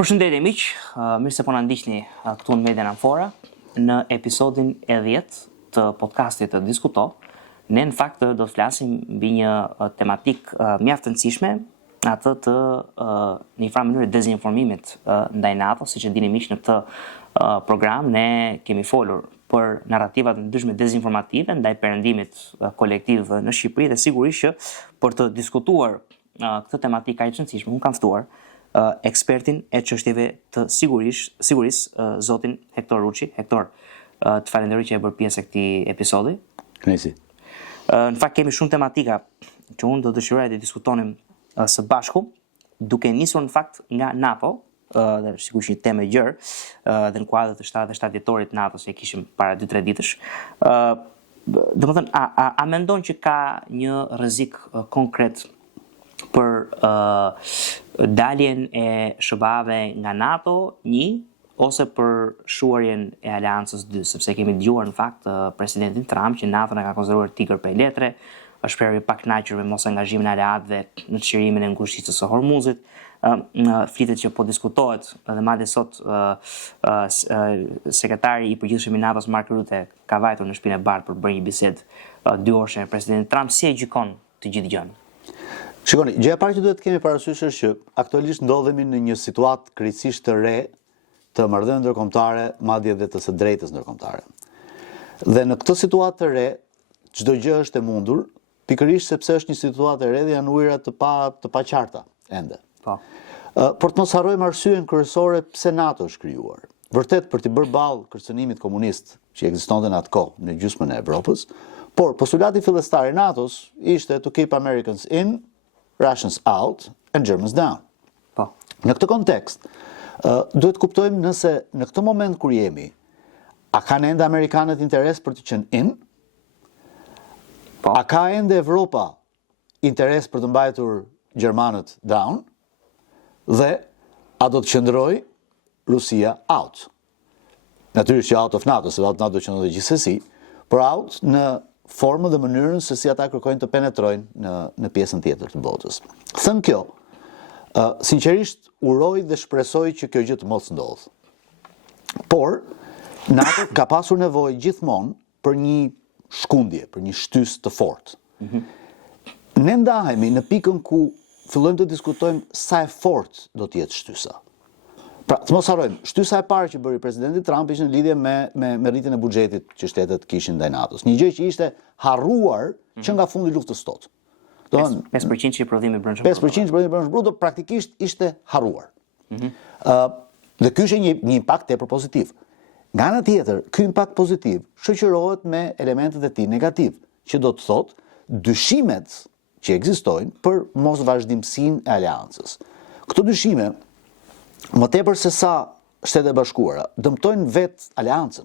Përshëndetje miq, mirë se po na ndiqni këtu në Median Amfora në episodin e 10 të podcastit të Diskuto. Ne në fakt do të flasim mbi një tematik mjaft të rëndësishme, atë të në një farë mënyrë dezinformimit ndaj NATO, siç e dini miq, në këtë program ne kemi folur për narrativat të ndryshme dezinformative ndaj perëndimit kolektiv në Shqipëri dhe sigurisht që për të diskutuar këtë tematikë kaq të rëndësishme, unë kam ftuar ekspertin e çështjeve të sigurisë, zotin Hector Ruçi. Hector, të falenderoj që e bërë pjesë e këtij episodi. Kënaqësi. Në fakt kemi shumë tematika që unë do dëshiroja të diskutonim së bashku, duke nisur në fakt nga NATO, dhe sigurisht një temë e gjerë, dhe në kuadër të 77 vjetorit NATO që kishim para 2-3 ditësh. Domethënë, a mendon që ka një rrezik konkret për daljen e SBA-ve nga NATO, ose për shuarjen e aleancës 2, sepse kemi dëgjuar në fakt presidentin Trump që NATO na ka konsideruar tigër prej letre, është shprehur i pakënaqur me mos angazhimin e aleatëve në çlirimin e ngushticës së Hormuzit. Flitet që po diskutohet dhe madje sot sekretari i përgjithshëm i NATO-s Mark Rutte ka vajtur në shtëpinë e Bardhë për bërë një bisedë 2 orëshe me presidentin Trump. Si e gjykon të gjithë gjën? Shikoni, gjëja e parë që duhet të kemi parasysh është që aktualisht ndodhemi në një situatë krejtësisht të re të marrëdhënieve ndërkombëtare, madje edhe të së drejtës ndërkombëtare. Dhe në këtë situatë të re, çdo gjë është e mundur, pikërisht sepse është një situatë e re dhe janë ujëra të paqarta ende. Po. Por të mos harrojmë arsyen kryesore pse NATO është krijuar. Vërtet për të bërë ballë kërcënimit komunist që ekzistonte në atë kohë në gjysmën e Evropës, por postulati fillestar i NATO-s ishte to keep Americans in, Russians out and Germans down. Po. Në këtë kontekst, duhet kuptojmë nëse në këtë moment kur jemi, a kanë ende amerikanët interes për të qenë in? Po. A ka ende Evropa interes për të mbajtur Gjermanët down? Dhe a do të qëndroj Rusia out? Natyrisht që out of NATO, se out of NATO do qëndroj gjithsesi, por out në formën dhe mënyrën se si ata kërkojnë të penetrojnë në pjesën tjetër të botës. Thënë kjo, sinqerisht uroj dhe shpresoj që kjo gjë të mos ndodhë. Por, NATO ka pasur nevojë gjithmonë për një shkundje, për një shtys të fortë. Ne ndahemi në pikën ku fillojmë të diskutojmë sa e fortë do të jetë shtysa. Pra, të mos harrojmë, shtysa e parë që bëri presidenti Trump ishte në lidhje me rritjen e buxhetit që shtetet kishin ndaj NATO-s. Një gjë që ishte harruar që nga fundi luftës së totë. 5% që i prodhimi brendshëm. 5% që prodhimi brendshëm bruto praktikisht ishte harruar. Dhe ky ishte një impakt tepër pozitiv. Nga ana tjetër, ky impakt pozitiv shoqërohet me elementet e tij negativ, që do të thotë dyshimet që ekzistojnë për mos vazhdimsinë e aleancës. Këto dyshime më tepër se sa Shtetet e Bashkuara dëmtojnë vetë aleancën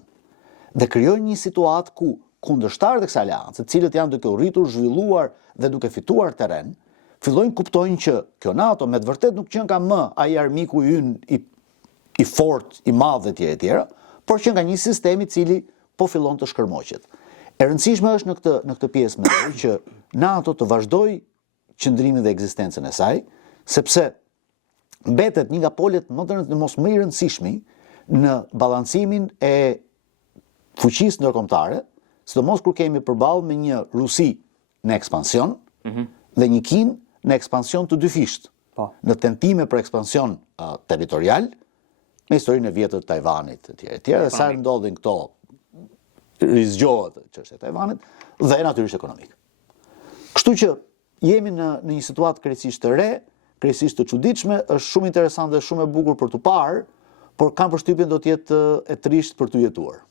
dhe krijojnë një situatë ku kundërshtarët e kësaj aleance, të cilët janë duke u rritur, zhvilluar dhe duke fituar terren, fillojnë kuptojnë që kjo NATO me të vërtet nuk qenë ka më ai armiku ynë i fortë, i madh etj etj, por që nga një sistem i cili po fillon të shkërmoqet. E rëndësishme është në këtë pjesë mendoj që NATO të vazhdojë qëndrimin dhe ekzistencën e saj, sepse mbetet një nga polet më i rëndësishmi në balancimin e fuqisë ndërkombëtare, sidomos kur kemi përballë me një Rusi në ekspansion dhe një Kinë në ekspansion të dyfisht, në tentime për ekspansion territorial, me historinë e vjetër të Tajvanit etj, dhe sa ndodhin këto rizgjohet çështja e Tajvanit dhe natyrisht ekonomik. Kështu që jemi në një situatë krejtësisht të re, krejtësisht të çuditshme, është shumë interesante dhe shumë e bukur për t'u parë, por kam përshtypjen do të jetë e trisht për t'u jetuar.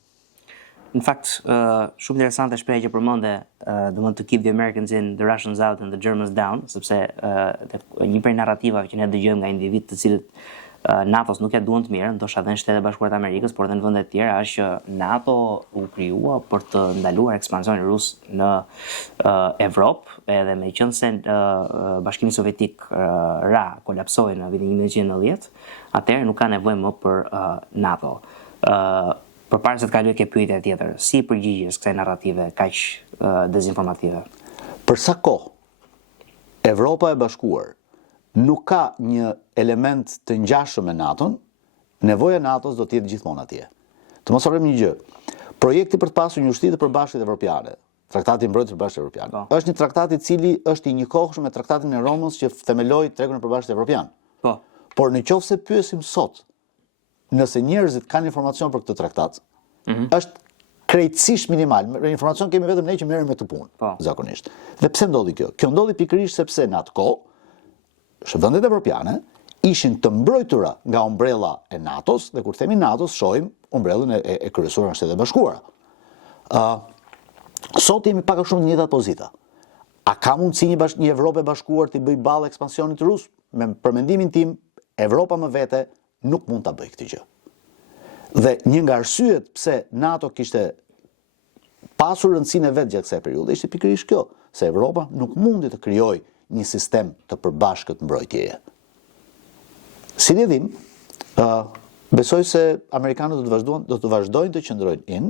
Në fakt, shumë interesante shprehje që përmende, domethënë to keep the Americans in, the Russians out and the Germans down, sepse një prej narrativave që ne dëgjojmë nga individ të cilët NATO-s nuk ja duan të mirë, ndoshta edhe në Shtetet e Bashkuara të Amerikës, por edhe në vende të tjera, është që NATO u krijua për të ndaluar ekspansionin rus në Evropë, edhe meqense Bashkimi Sovjetik kolapsoi në vitin 1990, atëherë nuk ka nevojë më për NATO. Përpara se të kaloj ke pyetja tjetër, si përgjigjesh kësaj narrative kaq dezinformative? Për sa kohë Evropa e Bashkuar nuk ka një element të ngjashëm me NATO-n, nevoja e NATO-s do të jetë gjithmonë atje. Të mos harrojmë një gjë. Projekti për të pasur një ushtri të përbashkët evropiane, Traktati i Mbrojtjes së Përbashkëtë Evropiane, është një traktat i cili është i njëkohshëm me Traktatin e Romës që themeloi tregun e përbashkët evropian. Po. Por nëse pyesim sot, nëse njerëzit kanë informacion për këtë traktat, është krejtësisht minimal. Informacion kemi vetëm ne që merrem me këtë punë, zakonisht. Dhe pse ndodhi kjo? Kjo ndodhi pikërisht sepse në atë kohë vendet evropiane ishin të mbrojtura nga umbrella e NATO-s, dhe kur themi NATO-s, shohim umbrellën e kryesuar në Shtetet e Bashkuara. Sot jemi pak a shumë në njëjtat pozita. A ka mundësi një Evropë e bashkuar të bëj ballë ekspansionit rus? Për mendimin tim, Evropa më vete nuk mund ta bëjë këtë gjë. Dhe një nga arsyet pse NATO kishte pasur rëndësinë e vet gjatë kësaj periudhe ishte pikërisht kjo, se Evropa nuk mundi të krijojë një sistem të përbashkët mbrojtjeje. Si lidhim, besoj se amerikanët do të vazhdojnë të qëndrojnë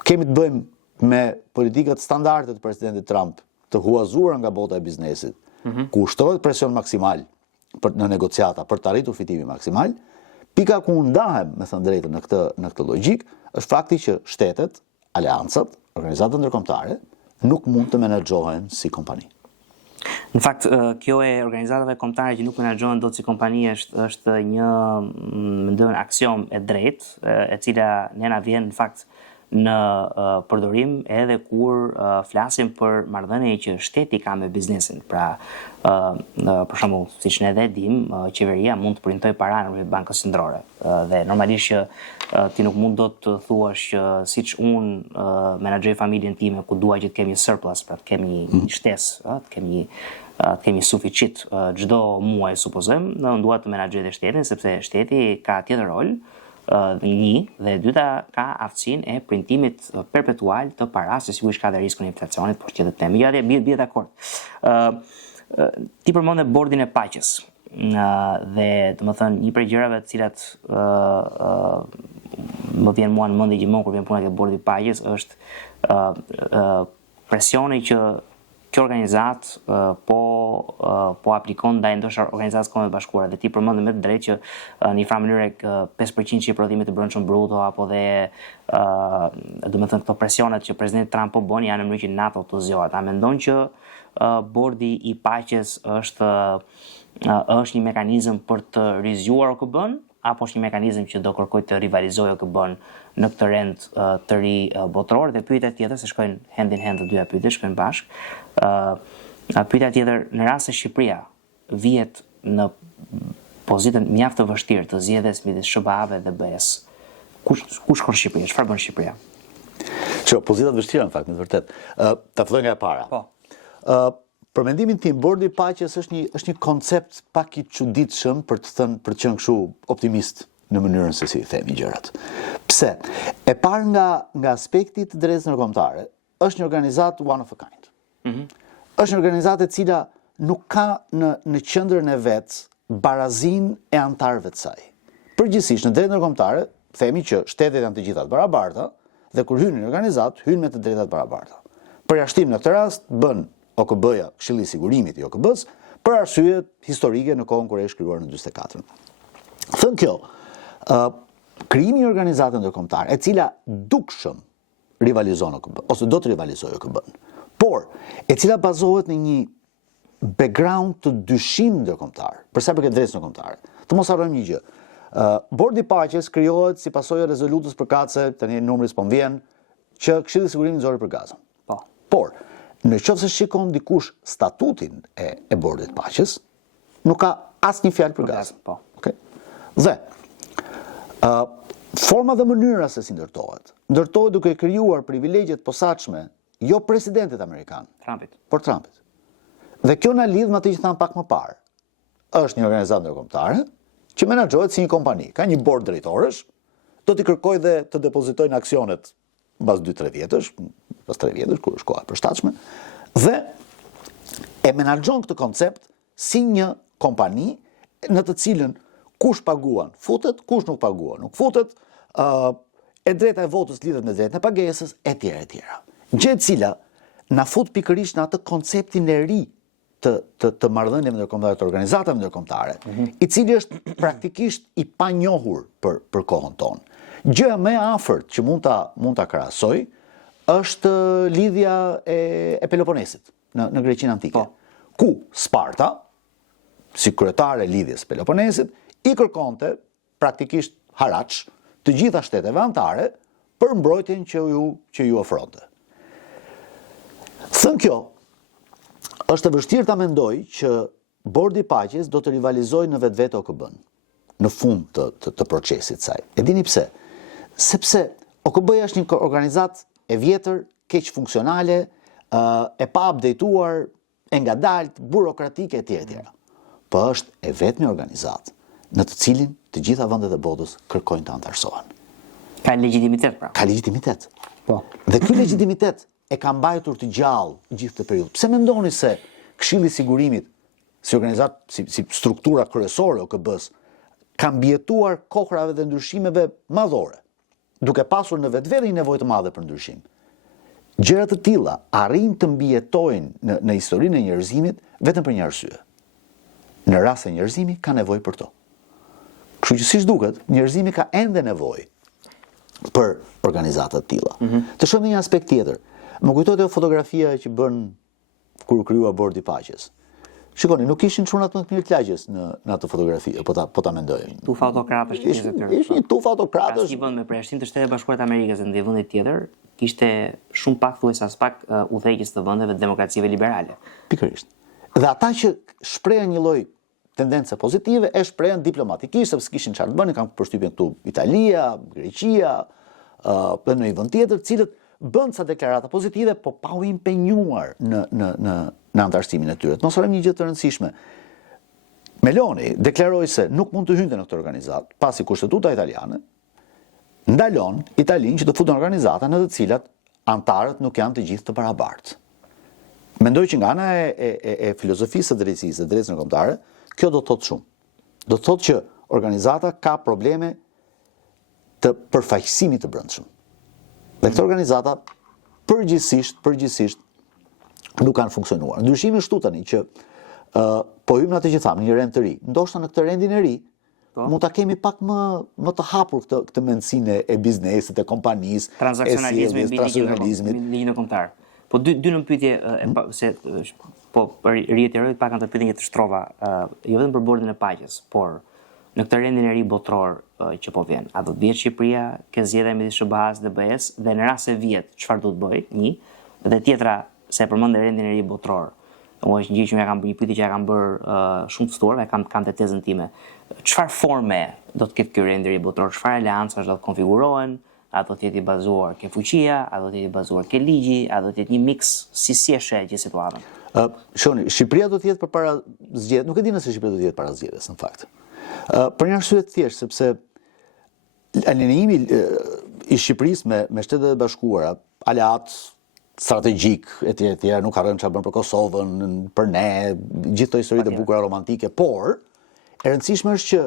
kemi të bëjmë me politikat standarde të presidentit Trump të huazuara nga bota e biznesit, ku ushtrohet presion maksimal në negociata për të arritur fitimin maksimal. Pika ku ndahem, me thënë drejtën, në këtë logjik, është fakti që shtetet, aleancat, organizatat ndërkombëtare nuk mund të menaxhohen si kompani. Në fakt, kjo e organizatave kombëtare që nuk menaxhohen dot si kompani është një, mendoj, aksiom e drejtë, e cila ne na vjen në fakt në përdorim edhe kur flasim për marrëdhënie që shteti ka me biznesin. Pra, për shembull, siç ne dim, qeveria mund të printoj para në Bankës Qendrore. Dhe normalisht që ti nuk mund do të thuash që siç unë menaxhoj familjen time ku dua që të kemi surplus, pra të kemi një shtesë, të kemi suficit çdo muaj, supozojmë, unë dua të menaxhoj dhe shtetin, sepse shteti ka tjetër rol. Një, dhe dyta ka aftësinë e printimit perpetual të paras, që sigurisht ka dhe riskun e inflacionit, por që të temi. Ja, bie dakord. Ti përmendë bordin e paqes. Dhe, domethënë, një prej gjërave të cilat më vjen mua në mendje gjithmonë kur vjen puna ke bordi i paqes është presioni që kjo organizat po aplikon ndaj ndoshta organizatës Kombeve Bashkuara, dhe ti përmendëm me të drejtë që në një farë mënyrë 5% që i prodhimit të brendshëm bruto apo dhe domethënë këto presionet që presidenti Trump po bën janë në mënyrë që NATO të zgjohet. A mendon që bordi i paqes është një mekanizëm për të rizgjuar OKB-n, apo është një mekanizëm që do kërkoj të rivalizojë OKB-n në këtë rend të ri botëror? Dhe pyetja tjetër, se shkojnë hand in hand të dyja pyetje, shkojnë bashkë. Pyetja tjetër, në rast se Shqipëria vihet në pozitën mjaft të vështirë të zgjedhjes midis SBA-ve dhe BE-s, kush shkon Shqipëria? Çfarë bën Shqipëria? Pozita të vështira në fakt, në të vërtet. Ta filloj nga e para. Po. Për mendimin tim, bordi i paqes është një koncept pak i çuditshëm për të qenë kështu optimist në mënyrën se si i themi gjërat. Pse? E parë nga aspekti të drejtës ndërkombëtare, është një organizatë one of a kind. Është një organizatë e cila nuk ka në qendrën e vet barazinë e anëtarëve të saj. Përgjithsisht në drejtën ndërkombëtare themi që shtetet janë të gjitha të barabarta dhe kur hyn në organizatë hyn me të drejtat të barabarta. Përjashtim në këtë rast bën OKB-ja, Këshilli i Sigurimit i OKB-s, për arsye historike në kohën kur e shkruar në 44. Thënë kjo, krijimi i organizatës ndërkombëtare, e cila dukshëm rivalizon OKB, ose do të rivalizojë OKB-n, por e cila bazohet në një background të dyshim ndërkombëtar, për sa i përket drejtës ndërkombëtare. Të mos harrojmë një gjë. Bordi i paqes krijohet si pasojë e rezolutës përkatëse, tani numri s'po vjen, që Këshilli i Sigurimit nxori për Gazën. Po. Por në qoftë se shikon dikush statutin e bordit paqes, nuk ka asnjë fjalë për Gazën. Po. Okay? Dhe forma dhe mënyra se si ndërtohet duke krijuar privilegjet posaçme jo presidentit amerikan, Trumpit, por Trumpit. Dhe kjo na lidh me atë që tham pak më parë. Është një organizatë ndërkombëtare që menaxhohet si një kompani, ka një bord drejtorësh, do t'i kërkojë dhe të depozitojnë aksionet mbas 2-3 vjetësh, pas 3 vjetësh kur është koha e përshtatshme, dhe e menaxhon këtë koncept si një kompani në të cilën kush paguan futet, kush nuk paguan nuk futet, e drejta e votës lidhet me drejtën e pagesës, etj. Gjë e cila na fut pikërisht në atë konceptin e ri të marrëdhënieve ndërkombëtare, të organizatave ndërkombëtare, i cili është praktikisht i panjohur për kohën tonë. Gjëja më e afërt që mund ta krahasoj është lidhja e Peloponesit në Greqinë antike, ku Sparta, si kryetare e lidhjes Peloponesit, i kërkonte praktikisht haraç të gjitha shteteve anëtare për mbrojtjen që ju ofronte. Thënë kjo, është e vështirë ta mendoj që Bordi i Paqes do të rivalizojë në vetvete OKB-n në fund të procesit saj. E dini pse? Sepse OKB-ja është një organizatë e vjetër, keq funksionale, e pa updateuar, e ngadalt, burokratike etj. Po është e vetmi organizatë në të cilin të gjitha vendet e botës kërkojnë të anëtarësohen. Ka legjitimitet pra. Ka legjitimitet. Po. Dhe ky legjitimitet e ka mbajtur të gjallë gjithë këtë periudhë. Pse mendoni se Këshilli i Sigurimit, si organizatë, si struktura kryesore OKB-s, ka mbijetuar kohërave dhe ndryshimeve madhore, duke pasur në vetvete një nevojë të madhe për ndryshim? Gjëra të tilla arrin të mbijetojnë në historinë e njerëzimit vetëm për një arsye. Në rast se njerëzimi ka nevojë për to. Kështu që siç duket, njerëzimi ka ende nevojë për organizata të tilla. Të shohim një aspekt tjetër. Më kujtohet ajo fotografia që bën kur u krijua Bordi i Paqes. Shikoni, nuk ishin çunat më të mirë të lagjes në atë fotografi, po ta mendoj. Tuf autokratësh Ishte një tuf autokratësh. Ka si vend me përjashtim të Shtetet Bashkuara të Amerikës dhe ndonjë vendi tjetër, kishte shumë pak thuajse as pak udhëheqës të vendeve të demokracive liberale. Pikërisht. Dhe ata që shprehen një lloj tendence pozitive e shprehen diplomatikisht, sepse kishin çfarë të bënin, kanë përshtypjen këtu Italia, Greqia, dhe në një vend tjetër, cilët bën ca deklarata pozitive, po pa u impenjuar në antarësimin e tyre. Të mos harrojmë një gjë të rëndësishme. Meloni deklaroi se nuk mund të hynte në këtë organizatë, pasi kushtetuta italiane ndalon Italinë që të futen organizata në të cilat antarët nuk janë të gjithë të barabartë. Mendoj që nga ana e filozofisë së drejtësisë, drejtësisë ndërkombëtare, kjo do të thotë shumë. Do të thotë që organizata ka probleme të përfaqësimit të brendshëm. Dhe këto organizata përgjithsisht nuk kanë funksionuar. Ndryshimi është tani që po hym në atë që thamë, një rend të ri. Ndoshta në këtë rendin e ri mund ta kemi pak më të hapur këtë mendsinë e biznesit, e kompanisë, transaksionalizmit, ligjin kombëtar. Po dy në pyetje se po reiteroj pak anë të pyetjen që të shtrova, jo vetëm për Bordin e Paqes, por në këtë rendin e ri botror që po vjen, a do të vjetë Shqipëria ke zgjedhja midis SBA-s dhe BE-s, dhe në rast se vjet, çfarë do të bëj? Një, dhe tjetra se përmend rendin e ri botror. Është një gjë që një pyetje që ja kam bërë shumë të ftuar, kam të tezën time. Çfarë forme do të ketë ky rend i ri botror? Çfarë aleancash do të konfigurohen? A do të jetë i bazuar ke fuqia, a do të jetë i bazuar ke ligji, a do të jetë një miks si e sheh gjithë situatën? Shoni, Shqipëria do të jetë përpara zgjedhjes, nuk e di nëse Shqipëria do të jetë para zgjedhjes në fakt. Për një arsye të thjeshtë, sepse alinejimi i Shqipërisë me Shtetet e Bashkuara, aleat strategjik etj, nuk harrojmë çfarë bën për Kosovën, për ne, gjithë ato historitë e bukura romantike, por e rëndësishme është që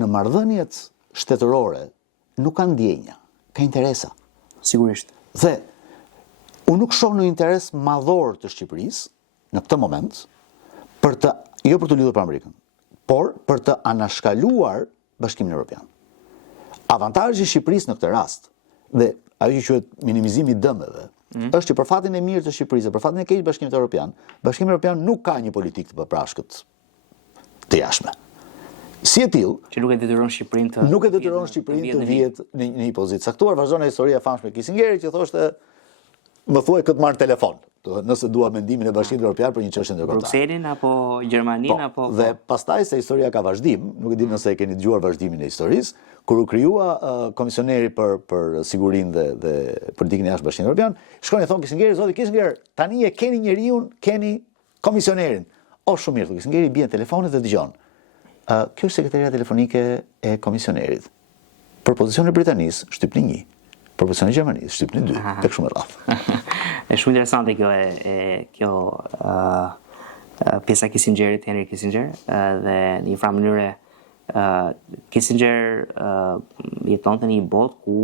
në marrëdhëniet shtetërore nuk ka ndjenja, ka interesa. Sigurisht. Dhe unë nuk shoh në interes madhor të Shqipërisë në këtë moment jo për të lidhur për Amerikën, por për të anashkaluar Bashkimin Evropian. Avantazhi i Shqipërisë në këtë rast, dhe ajo që quhet minimizimi i dëmeve, është që për fatin e mirë të Shqipërisë, për fatin e keq të Bashkimit Evropian, Bashkimi Evropian nuk ka një politikë të përprashkët të jashtme. Si e tillë, që nuk e detyron Shqipërinë të vihet në një pozitë caktuar. Vazhdon historia e famshme e Kissingerit që thoshte më thuaj këtë marr telefon, nëse dua mendimin e Bashkimit Evropian për një çështje ndërkombëtare. Brukselin apo Gjermaninë apo dhe pastaj se historia ka vazhdim, nuk e di nëse e keni dëgjuar vazhdimin e historisë, kur u krijua komisioneri për sigurinë dhe politikën e jashtme Bashkimit Evropian, shkoi e thon Kissingeri, zoti Kissinger, tani e keni njeriun, keni komisionerin. Shumë mirë, Kissingeri bie në telefonit dhe dëgjon. Kjo është sekretaria telefonike e komisionerit. Për pozicionin e Britanisë shtypni 1, për pozicionin e Gjermanisë shtypni 2, tek shumë rrallë. Është shumë interesante kjo pjesa Kissingerit, Henry Kissinger, dhe në një farë mënyrë Kissinger jetonte në një botë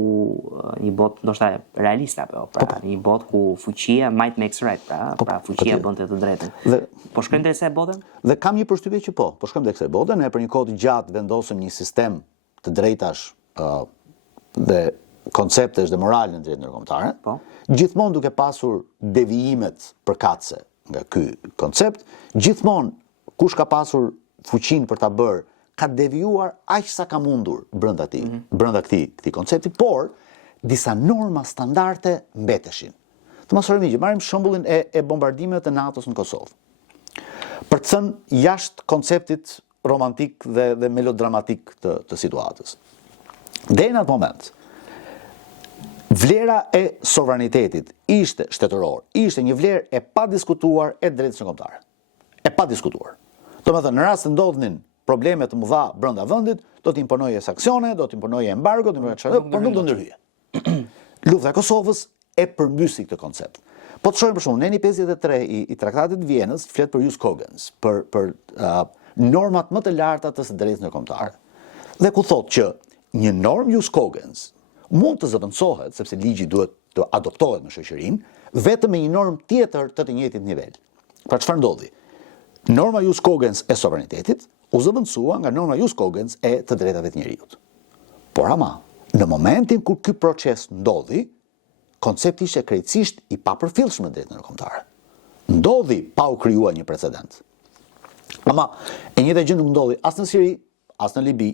një botë ndoshta realiste apo një botë ku fuqia might makes right, pra fuqia bënte të drejtën. Po shkojmë drejt kësaj bote? Dhe kam një përshtypje që po shkojmë drejt kësaj bote, ne për një kohë të gjatë vendosëm një sistem të drejtash dhe konceptesh dhe morale në drejtë ndërkombëtare, gjithmonë duke pasur devijimet përkatëse nga ky koncept, gjithmonë kush ka pasur fuqinë për ta bërë ka devijuar aq sa ka mundur brenda këtij koncepti, por disa norma standarde mbeteshin. Të mos harrojmë që marrim shembullin e bombardimeve të NATO-s në Kosovë. Për të thënë jashtë konceptit romantik dhe melodramatik të situatës. Deri në atë moment, vlera e sovranitetit ishte shtetëror, ishte një vlerë e padiskutuar e drejtës ndërkombëtare. E padiskutuar. Domethënë, në rast të ndodhnin probleme të mëdha brenda vendit, do të imponoje sanksione, do të imponoje embargo, por nuk do ndërhyje. Lufta e Kosovës e përmbysi këtë koncept. Po të shohim për shembull, në 53 i Traktatit të Vienës flet për jus cogens, për normat më të larta të së drejtës ndërkombëtare. Dhe ku thotë që një norm jus cogens mund të zëvendësohet, sepse ligji duhet të adoptohet në shoqërinë, vetëm me një normë tjetër të njëjtit nivel. Pra çfarë ndodhi? Norma jus cogens e sovranitetit u zëvendësua nga norma jus cogens e të drejtave të njerëzit. Por ama, në momentin kur ky proces ndodhi, koncepti ishte krejtësisht i papërfillshëm në drejtën ndërkombëtare. Ndodhi pa u krijuar një precedent. Ama e njëjta gjë nuk ndodhi as në Siri, as në Libi,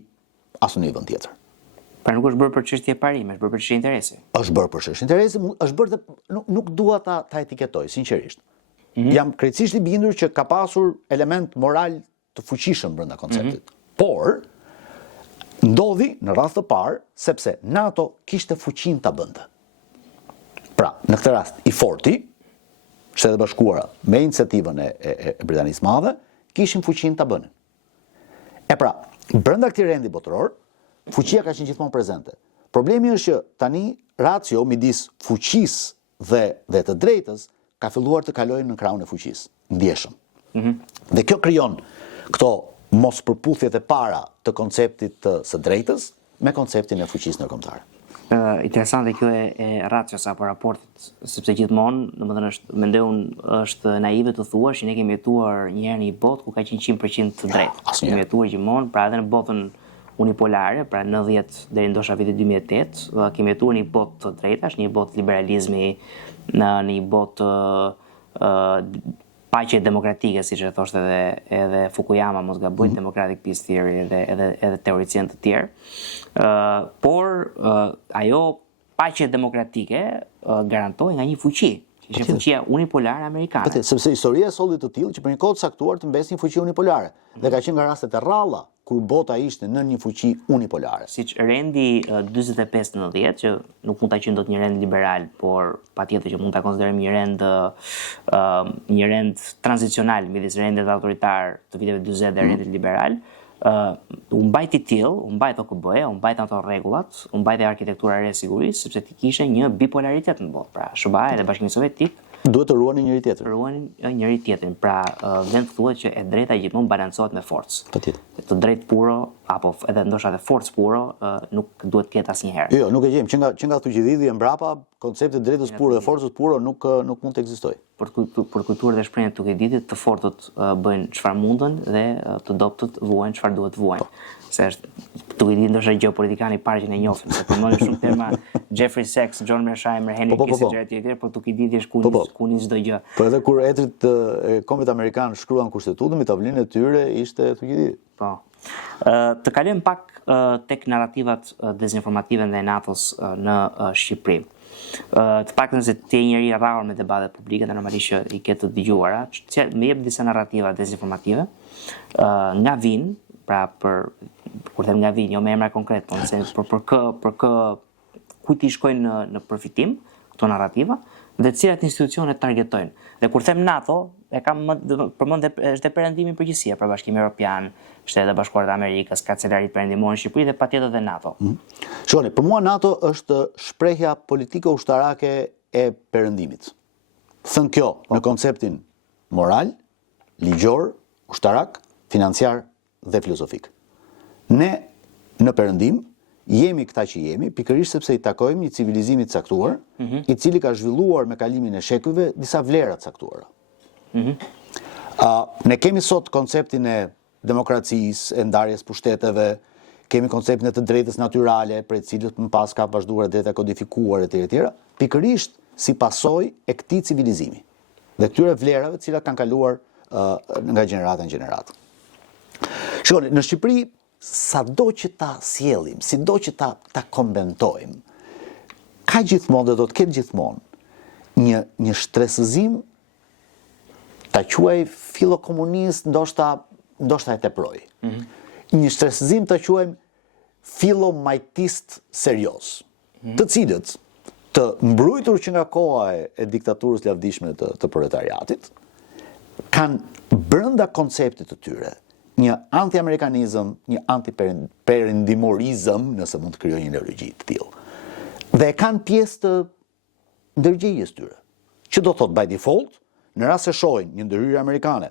as në një vend tjetër. Pra nuk është bërë për çështje parime, është bërë për çështje interesi. Është bërë për çështje interesi, është bërë nuk dua ta etiketoj sinqerisht. Jam krejtësisht i bindur që ka pasur element moral të fuqishëm brenda konceptit. Por ndodhi në radhë të parë sepse NATO kishte fuqinë ta bënte. Pra, në këtë rast i forti, Shtetet Bashkuara me iniciativën e Britanisë së Madhe, kishin fuqinë ta bënin. E pra, brenda këtij rendi botëror, fuqia ka qenë gjithmonë prezente. Problemi është që tani racio midis fuqisë dhe të drejtës ka filluar të kalojë në krahun e fuqisë, ndjeshëm. Dhe kjo krijon këto mos përputhjet e para të konceptit të së drejtës me konceptin e fuqisë ndërkombëtare. Interesante kjo e ratios apo raportit, sepse gjithmonë, domethënë mendoj unë është naive të thuash që ne kemi jetuar një herë në një botë ku ka qenë 100% të drejtë. Kemi jetuar gjithmonë, pra edhe në botën unipolare, pra 90 deri ndoshta viti 2008, kemi jetuar në një botë të drejtash, një botë liberalizmi, në një botë paqe demokratike, siç e thoshte edhe Fukuyama, mos gaboj, democratic peace theory edhe teorician të tjerë. Por ajo paqe demokratike garantohej nga një fuqi, që ishte fuqia unipolare amerikane. Sepse historia solli të tillë që për një kohë të caktuar të mbesnin fuqi unipolare. Dhe ka qenë nga rastet e rralla kur bota ishte në një fuqi unipolare. Siç rendi 45-90, që nuk mund ta qenë dot një rend liberal, por patjetër që mund ta konsiderojmë një rend tranzicional midis rendit autoritar të viteve 40 dhe rendit liberal, u mbajti tillë, u mbajt OKB-e, u mbajt ato rregullat, u mbajt arkitektura e re sigurisë, sepse ti kishe një bipolaritet në botë. Pra, SBA-ja dhe Bashkimi Sovjetik duhet të ruanin njëri tjetrin. Ruanin njëri tjetrin. Pra, vend thuhet që e drejta gjithmonë balancohet me forcë. Patjetër. Të drejtë puro apo edhe ndoshta edhe forcë puro nuk duhet ketë asnjëherë. Jo, nuk e gjejmë që nga Thuqididi e mbrapa koncepti i drejtës puro dhe forcës puro nuk mund të ekzistojë. Për kulturën e shprehjen e Thuqididit, të fortët bëjnë çfarë mundën dhe të dobtët vuajnë çfarë duhet vuajnë. Se është Thuqididi ndoshta gjeopolitikani i parë që ne njohim, se përmendën shumë tema Jeffrey Sachs, John Mearsheimer, Henry Kissinger etj, por Thuqididi është ku nis çdo gjë. Po edhe kur etrit e Kombit Amerikan shkruan kushtetutën, me tavolinë e tyre ishte Thuqididi. Po. Të kalojmë pak tek narrativat dezinformative ndaj NATO-s në Shqipëri. Të paktën se ti je njëri i rrahur me debatet publike, dhe normalisht që i ke të dëgjuara, më jep disa narrativa dezinformative nga vin, pra kur them nga vin, jo me emra konkret, po për kë kujt i shkojnë në përfitim këto narrativa dhe cilat institucione targetojnë. Dhe kur them NATO, e kam përmend është perëndimi i përgjithësia, pra Bashkimi Evropian, Shtetet e Bashkuara të Amerikës, Kancelarit Perëndimore në Shqipëri dhe patjetër edhe NATO. Shikoni, për mua NATO është shprehja politike ushtarake e perëndimit. Thën kjo në konceptin moral, ligjor, ushtarak, financiar dhe filozofik. Ne në Perëndim jemi këta që jemi, pikërisht sepse i takojmë një civilizimi të caktuar, i cili ka zhvilluar me kalimin e shekujve disa vlera të caktuara. Ne kemi sot konceptin e demokracisë, e ndarjes pushteteve, kemi konceptin e të drejtës natyrale, për e cilët më pas ka vazhduar drejta kodifikuar etj. Pikërisht si pasojë e këtij civilizimi dhe këtyre vlerave të cilat kanë kaluar nga gjenerata në generatë. Shikoni, në Shqipëri sado që ta sjellim, sido që ta komentojmë, ka gjithmonë dhe do të ketë gjithmonë një shtresëzim, ta quaj filokomunist, ndoshta e teproj. Një shtresëzim ta quajmë filomajtist serioz, të cilët të mbrojtur që nga koha e diktaturës lavdishme të proletariatit, kanë brenda konceptit të tyre një anti-amerikanizëm, një anti-perëndimorizëm, nëse mund të krijojë një neurologji të tillë. Dhe kanë pjesë të ndërgjegjes tyre, që do thot by default, në rast se shohin një ndërhyrje amerikane,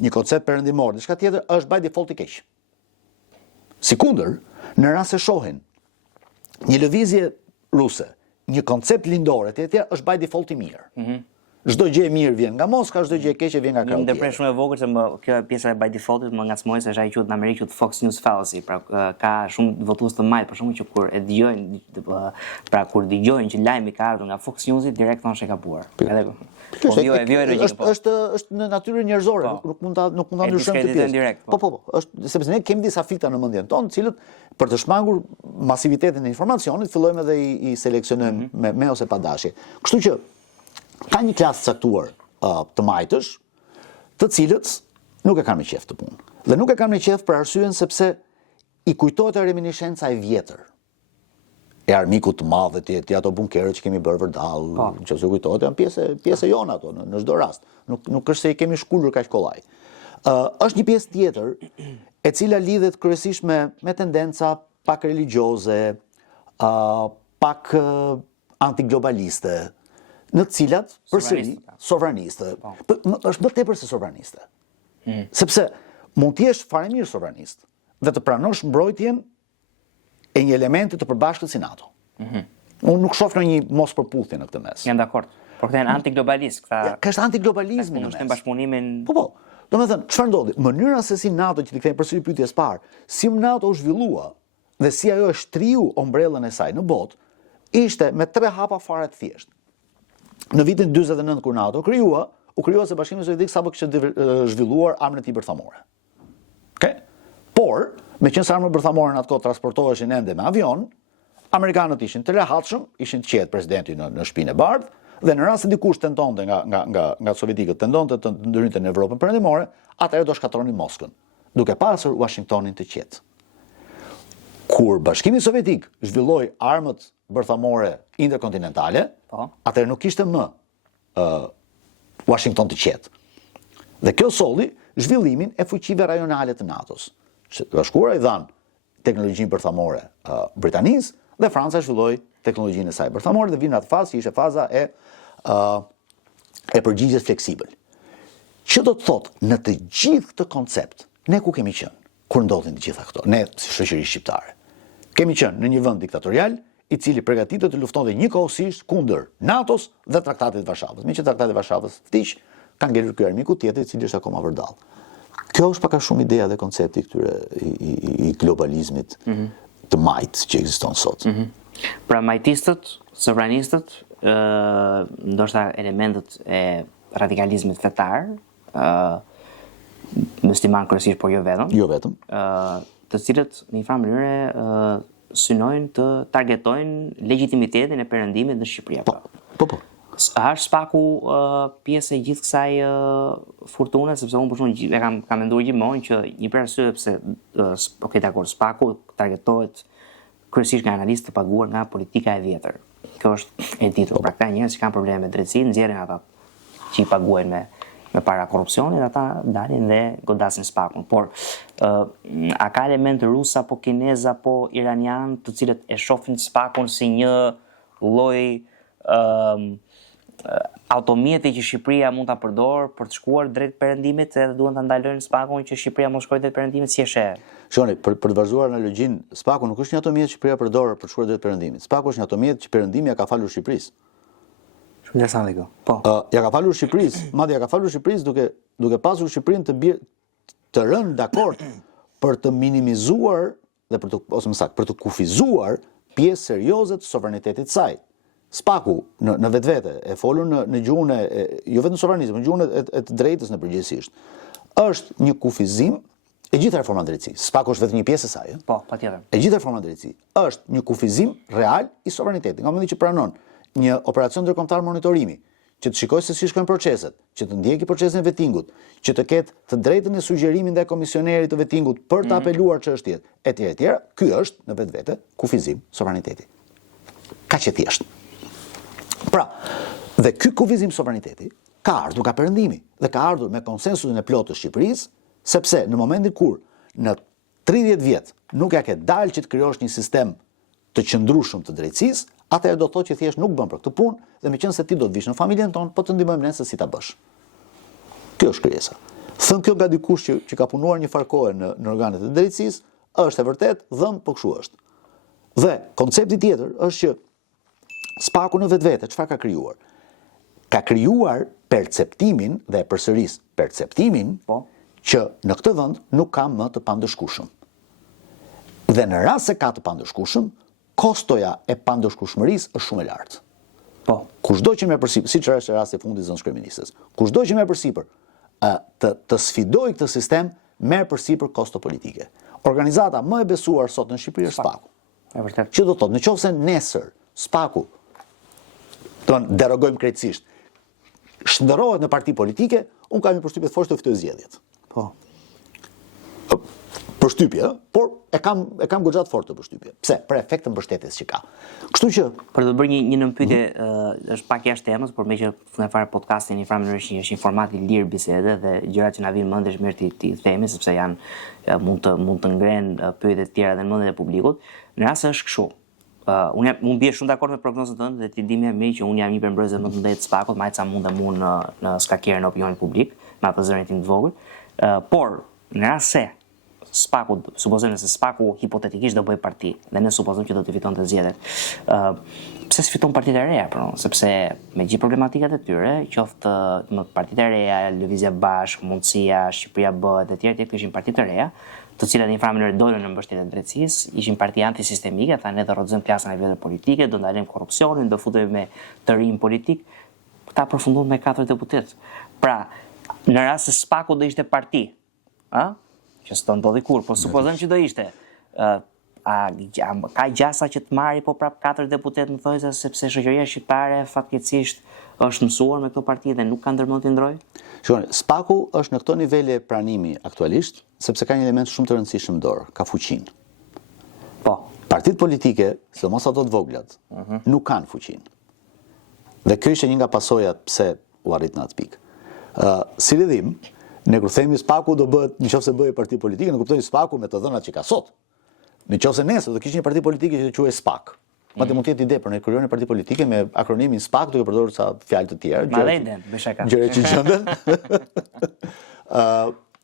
një koncept perëndimor, diçka tjetër është by default i keq. Sikundër, në rast se shohin një lëvizje ruse, një koncept lindor etj. Është by default i mirë. Çdo gjë e mirë vjen nga Moska, çdo gjë e keqe vjen nga krau. Një ndërprerje shumë e vogël se kjo pjesa e by defaultit më ngacmoi se është ajo që në Amerikë quhet Fox News fallacy, pra ka shumë votues të majt, për shkakun që kur e dëgjojnë, pra kur dëgjojnë që lajmi ka ardhur nga Fox News-i, direkt thonë se ka buar. Edhe është në natyrën njerëzore, nuk mund ta ndryshojmë këtë pjesë. Po, sepse ne kemi disa filtra në mendjen tonë, të cilët për të shmangur masivitetin e informacionit, fillojmë edhe i seleksionojmë me ose pa dashje. Kështu që ka një klasë caktuar të majtësh, të cilët nuk e kanë me qef të punë. Dhe nuk e kanë me qef për arsyen sepse i kujtohet e reminiscenca e vjetër. E armikut të madh të ato bunkerët që kemi bërë vërdall, që se kujtohet, janë pjesë jonë ato në çdo rast. Nuk është se i kemi shkullur kaq kollaj. Është një pjesë tjetër e cila lidhet kryesisht me tendenca pak religjioze, pak antiglobaliste, në të cilat përsëri sovraniste. Është më tepër se sovraniste. Sepse mund të jesh fare mirë sovranist dhe të pranosh mbrojtjen e një elementi të përbashkët si NATO. Unë nuk shoh një mos përputhje në këtë mes. Jam dakord. Por këta janë antiglobalist, ka është antiglobalizmi në mes. Bashkëpunimin. Po. Domethënë, çfarë ndodhi? Mënyra se si NATO, që të kthejmë përsëri pyetjes parë, si NATO u zhvillua dhe si ajo e shtriu ombrellën e saj në botë, ishte me 3 hapa fare të thjeshtë. Në vitin 49 kur NATO u krijua se Bashkimi Sovjetik sapo kishte zhvilluar armën e tij bërthamore. Okej? Por, meqense armët bërthamore në atë kohë transportoheshin ende me avion, amerikanët ishin të rehatshëm, ishin të qetë presidenti në shtëpinë e bardhë, dhe në rast se dikush tentonte nga sovjetikët tentonte të ndrynte në Evropën perëndimore, atëherë do shkatronin Moskën, duke pasur Washingtonin të qetë. Kur Bashkimi Sovjetik zhvilloi armët bërthamore interkontinentale, atëherë nuk ishte më Washington të qetë. Dhe kjo solli zhvillimin e fuqive rajonale të NATO-s. Bashkuara i dhan teknologjinë bërthamore Britanisë dhe Franca zhvilloi teknologjinë e saj bërthamore dhe vjen atë fazë që ishte faza e përgjigjes fleksibël. Që do të thotë në të gjithë këtë koncept, ne ku kemi qenë kur ndodhin të gjitha këto, ne si shoqëri shqiptare. Kemi qenë në një vend diktatorial i cili përgatitet të luftonte njëkohësisht kundër NATO-s dhe Traktatit të Varshavës. Me që Traktatit të Varshavës vdiq, ka ngelur ky armiku tjetër i cili është akoma vërdall. Kjo është pak a shumë ideja dhe koncepti këtyre i globalizmit të majt që ekziston sot. Pra majtistët, sovranistët, ndoshta elementet e radikalizmit fetar, musliman kryesisht, por jo vetëm. Jo vetëm. Të cilët në një farë mënyrë synojnë të targetojnë legitimitetin e perëndimit në Shqipëri. Po. A është Spaku pjesë e gjithë kësaj fortune, sepse unë për shembull e kam menduar gjithmonë që një arsye pse Spaku targetohet kryesisht nga analistë të paguar nga politika e vjetër. Kjo është e ditur. Pra këta njerëz që kanë probleme me drejtësinë nxjerrin ata që i paguajnë me para korrupsionit, ata dalin dhe godasin Spakun. Por a ka element rus apo kinez apo iranian të cilët e shohin Spakun si një lloj automjeti që Shqipëria mund ta përdor për të shkuar drejt perëndimit, edhe duan ta ndalojnë Spakun që Shqipëria mos shkojë drejt perëndimit, si e sheh? Shoni, për të vazhduar analogjinë, SPAK-u nuk është një ato mjet që Shqipëria përdor për të shkuar drejt Perëndimit. SPAK-u është një ato mjet që Perëndimi ja ka falur Shqipërisë. Shumë interesante kjo. Po. Ja ka falur Shqipërisë, madje ja ka falur Shqipërisë duke pasur Shqipërinë të rënë dakord për të minimizuar dhe për të kufizuar pjesë serioze të sovranitetit të saj. SPAK-u në vetvete e folur në gjuhën jo vetëm sovranizëm, në gjuhën e të drejtës në përgjithësisht, është një kufizim e gjitha reforma drejtësisë. SPAK-u është vetëm një pjesë e saj. Po, patjetër. E gjitha reforma drejtësisë është një kufizim real i sovranitetit. Nga momenti që pranon një operacion ndërkombëtar monitorimi, që të shikojë se si shkojnë proceset, që të ndjeki procesin e vettingut, që të ketë të drejtën e sugjerimit ndaj komisionerit të vettingut për të apeluar çështjet, etj. Ky është në vetvete kufizim sovraniteti. Kaq e thjeshtë. Pra, dhe ky kufizim sovraniteti ka ardhur nga Perëndimi dhe ka ardhur me konsensusin e plotë të Shqipërisë, sepse në momentin kur në 30 vjet nuk ja ke dalë që të krijosh një sistem të qëndrueshëm të drejtësisë, atëherë do të thotë që thjesht nuk bën për këtë punë dhe meqense ti do të vish në familjen tonë, po të ndihmojmë ne se si ta bësh. Kjo është krijesa. Thënë kjo nga dikush që ka punuar një farë kohë në organet e drejtësisë, është e vërtet dhëm, po kështu është. Dhe koncepti tjetër është që SPAK-u në vetvete çfarë ka krijuar? Ka krijuar perceptimin dhe përsëris perceptimin që në këtë vend nuk ka më të pandëshkueshëm. Dhe në rast se ka të pandëshkueshëm, kostoja e pandëshkueshmërisë është shumë e lartë. Po. Kushdo që më përsipër, siç është rasti i fundit zënë kryeministës, kushdo që më përsipër të sfidoj këtë sistem, merr përsipër kosto politike. Organizata më e besuar sot në Shqipëri është SPAK-u. E vërtet. Që do të thotë, nëse nesër SPAK-u derogojmë krejtësisht, shndërrohet në parti politike, unë kam një përshtypje të fortë të fitoj zgjedhjet. Po. Përshtypje, por e kam goxha të fortë të përshtypje. Pse? Për efektën mbështetjes që ka. Kështu që Për të bërë një nëmpytje, është pak jashtë temës, por me që në fare podcastin një farë mënyrë është një format i lirë bisede dhe gjërat që na vinë mend është mirë ti themi sepse janë mund të ngrenë pyetjet e tjera dhe në mendjen e publikut. Në rast se është kështu, unë bie shumë dakord me prognozën tënde dhe ti di më mirë që unë jam një përmbërës më të ndëjtë të SPAK-ut, më sa mundem unë në skakierën e opinionit publik, me atë zërin tim të vogël. Por në rast se SPAK-u, supozojmë se SPAK-u hipotetikisht do bëj parti dhe ne supozojmë që do të fitonte zgjedhjet. Pse s'fiton partitë e reja, sepse me gjithë problematikat e tyre, qoftë në partitë e reja, Lëvizja Bashk, Mundësia, Shqipëria Bëhet etj, këto ishin partitë e reja, të cilat në një farë mënyrë dolën në mbështetje të drejtësisë, ishin parti antisistemike, thanë ne do rrotëzojmë klasën e vjetër politike, do ndalojmë korrupsionin, do futemi me të rinj politik. Këta përfunduan me 4 deputet. Pra, në rast se SPAK-u do ishte parti, që s'do ndodhi kur, po supozojmë që do ishte, ka gjasa që të marri po prap 4 deputet në thojza sepse shoqëria shqiptare fatkeqësisht është mësuar me këto parti dhe nuk ka ndërmend të ndrojë? Shikoni, SPAK-u është në këto nivele pranimi aktualisht, sepse ka një element shumë të rëndësishëm dorë, ka fuqinë. Po. Partitë politike, sidomos ato të voglat, nuk kanë fuqinë. Dhe kjo ishte një nga pasojat pse u arrit në atë pikë. Si lidhim, ne kur themi SPAK-u do bëhet, nëse bëhet parti politike, ne kuptojmë SPAK-u me të dhënat që ka sot. Nëse nesër do kishte një parti politike që quhej SPAK. Madje mund të jetë ide për ne krijojmë një parti politike me akronimin SPAK duke përdorur ca fjalë të tjera. Gjëra që gjenden.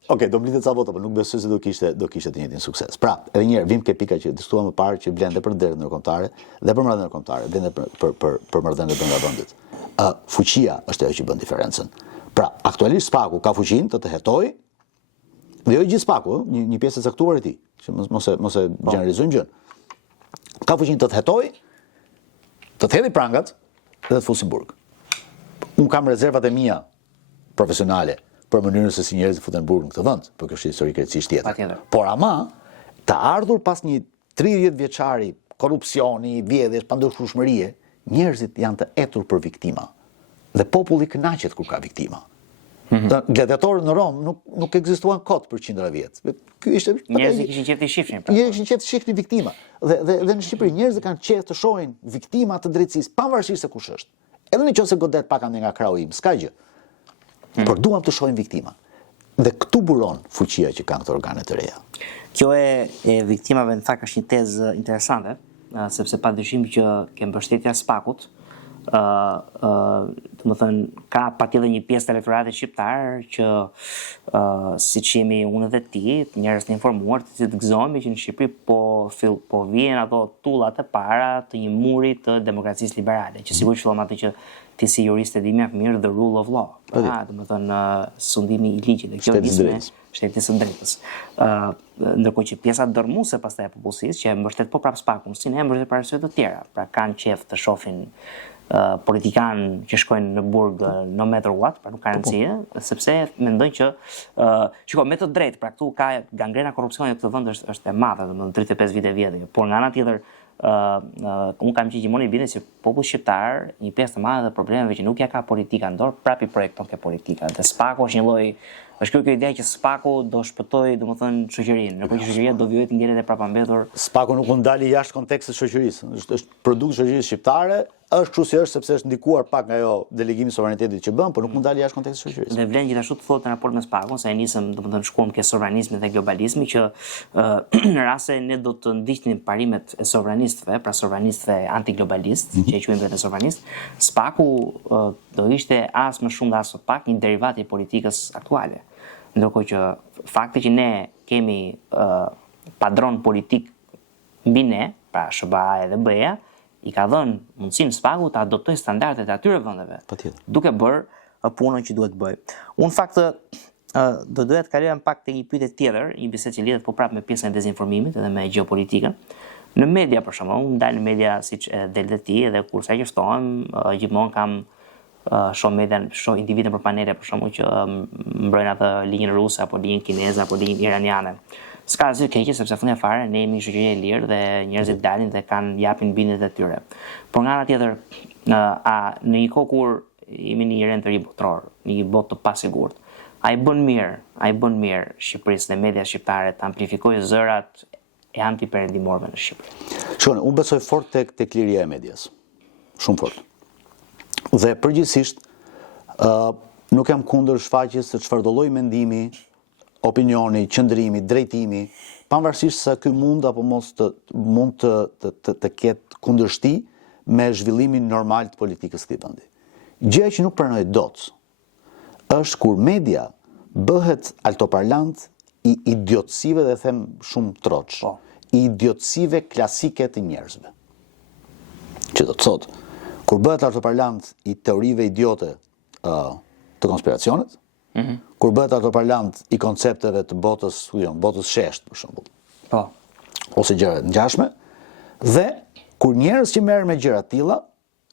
Okej, do mlitet ca vota, por nuk besoj se do kishte të njëjtin sukses. Pra, edhe një herë vim ke pika që diskutuam më parë që blende për drejtë ndërkombëtare dhe për marrëdhënie ndërkombëtare, blende për marrëdhënie brenda vendit. Fuqia është ajo që bën diferencën. Pra, aktualisht SPAK-u ka fuqinë të hetojë, dhe jo gjithë SPAK-u, një pjesë e caktuar e tij, që mos e gjeneralizojmë gjën. Ka fuqinë të hetojë, të hedhë prangat dhe të fusë burg. Unë kam rezervat e mia profesionale për mënyrën se si njerëzit futen burg në këtë vend, por kjo është histori krejtësisht tjetër. Por ama të ardhur pas një 30 vjeçari korrupsioni, vjedhjes, pandëshkueshmërie, njerëzit janë të etur për viktima. Dhe populli kënaqet kur ka viktima. Gladiatorët në Rom nuk ekzistuan kot për qindra vjet. Ky ishte njerëzit kishin qejf të shifnin. Njerëzit kishin qejf të shifnin viktima. Dhe në Shqipëri njerëzit kanë qejf të shohin viktima të drejtësisë, pavarësisht se kush është. Edhe nëse godet pak nga krau im, s'ka gjë. Por duam të shohim viktima. Dhe këtu buron fuqia që kanë këto organe të reja. Kjo e viktimave në fakt është një tezë interesante, sepse padyshim që ke mbështetja SPAK-ut domethënë ka patjetër një pjesë të elektoratit shqiptar që siç jemi unë dhe ti, njerëz të informuar, të gëzohemi që në Shqipëri po vjen ato tullat e para të një muri të demokracisë liberale, që sigurisht fillon atë që ti si jurist e di mjaft mirë, the rule of law. Domethënë sundimi i ligjit dhe kjo nisme shtetit së drejtës. Ndërkohë që pjesa dërmuese pastaj e popullsisë që e mbështet po prap Spakun, si ne e mbështet për arsye të tjera. Pra kanë qejf të shohin politikan që shkojnë në burg no matter what, pra nuk ka rëndësie, sepse mendojnë që shikoj me të drejtë, pra këtu ka gangrena korrupsioni në këtë vend është e madhe, domethënë 35 vite vjetë, por nga ana tjetër unë kam që gjithmonë i bindur se populli shqiptar, një pjesë të madhe të problemeve që nuk ja ka politika në dorë, prapë i projekton ke politika. Dhe Spaku është një lloj, është kjo ideja që Spaku do shpëtoj, domethënë, shoqërinë, ndërkohë që shoqëria do vijojë të ngjelet e prapambetur. Spaku nuk u ndali jashtë kontekstit të shoqërisë. Është produkt shoqërisë shqiptare, është kështu si është sepse është ndikuar pak nga ajo delegimi i sovranitetit që bën, por nuk u ndali jashtë kontekstit të shoqërisë. Dhe vlen gjithashtu të thotë në raport me Spakun se e nisëm, domethënë, shkuam ke sovranizmi dhe globalizmi që në rast se ne do të ndiqnim parimet e sovranistëve, pra sovranistëve antiglobalistë, që e quajmë vetë sovranistë, Spaku do ishte as më shumë dhe as më pak një derivat i politikës aktuale. Ndërkohë që fakti që ne kemi padron politik mbi ne, pra SBA dhe BE-ja, i ka dhënë mundësinë Spaku të adoptojë standardet e atyre vendeve, duke bërë punën që duhet bëj. Unë fakt do doja të kaloj pak te një pyetje tjetër, një bisedë që lidhet po prapë me pjesën e dezinformimit dhe me gjeopolitikën. Në media për shembull, unë ndal në media siç e del dhe ti, edhe kur sa që ftohem, gjithmonë kam shoh individën për panele për shembull që mbrojnë atë linjën ruse apo linjën kineze apo linjën iraniane. S'ka asgjë keqe sepse fundi fare ne jemi një shoqëri e lirë dhe njerëzit dalin dhe japin bindjet e tyre. Por nga ana tjetër, në një kohë kur jemi në një rend të ri botror, në një botë të pasigurt, ai bën mirë Shqipërisë dhe media shqiptare të amplifikojë zërat e antiperëndimorëve në Shqipëri. Shikoni, unë besoj fort tek liria e medias. Shumë fort. Dhe përgjithsisht nuk jam kundër shfaqjes së çfarëdo lloji mendimi, opinioni, qëndrimi, drejtimi, pavarësisht se ky mund apo mos mund të ketë kundërshti me zhvillimin normal të politikës së këtij vendi. Gjëja që nuk pranoj dot është kur media bëhet altoparlant i idiotësive dhe them shumë troç, i idiotësive klasike të njerëzve. Që do të thotë, kur bëhet altoparlant i teorive idiote të konspiracionit, kur bëhet altoparlant i koncepteve të botës sheshtë, për shembull. Ose gjëra të ngjashme, dhe kur njerëz që merren me gjëra të tilla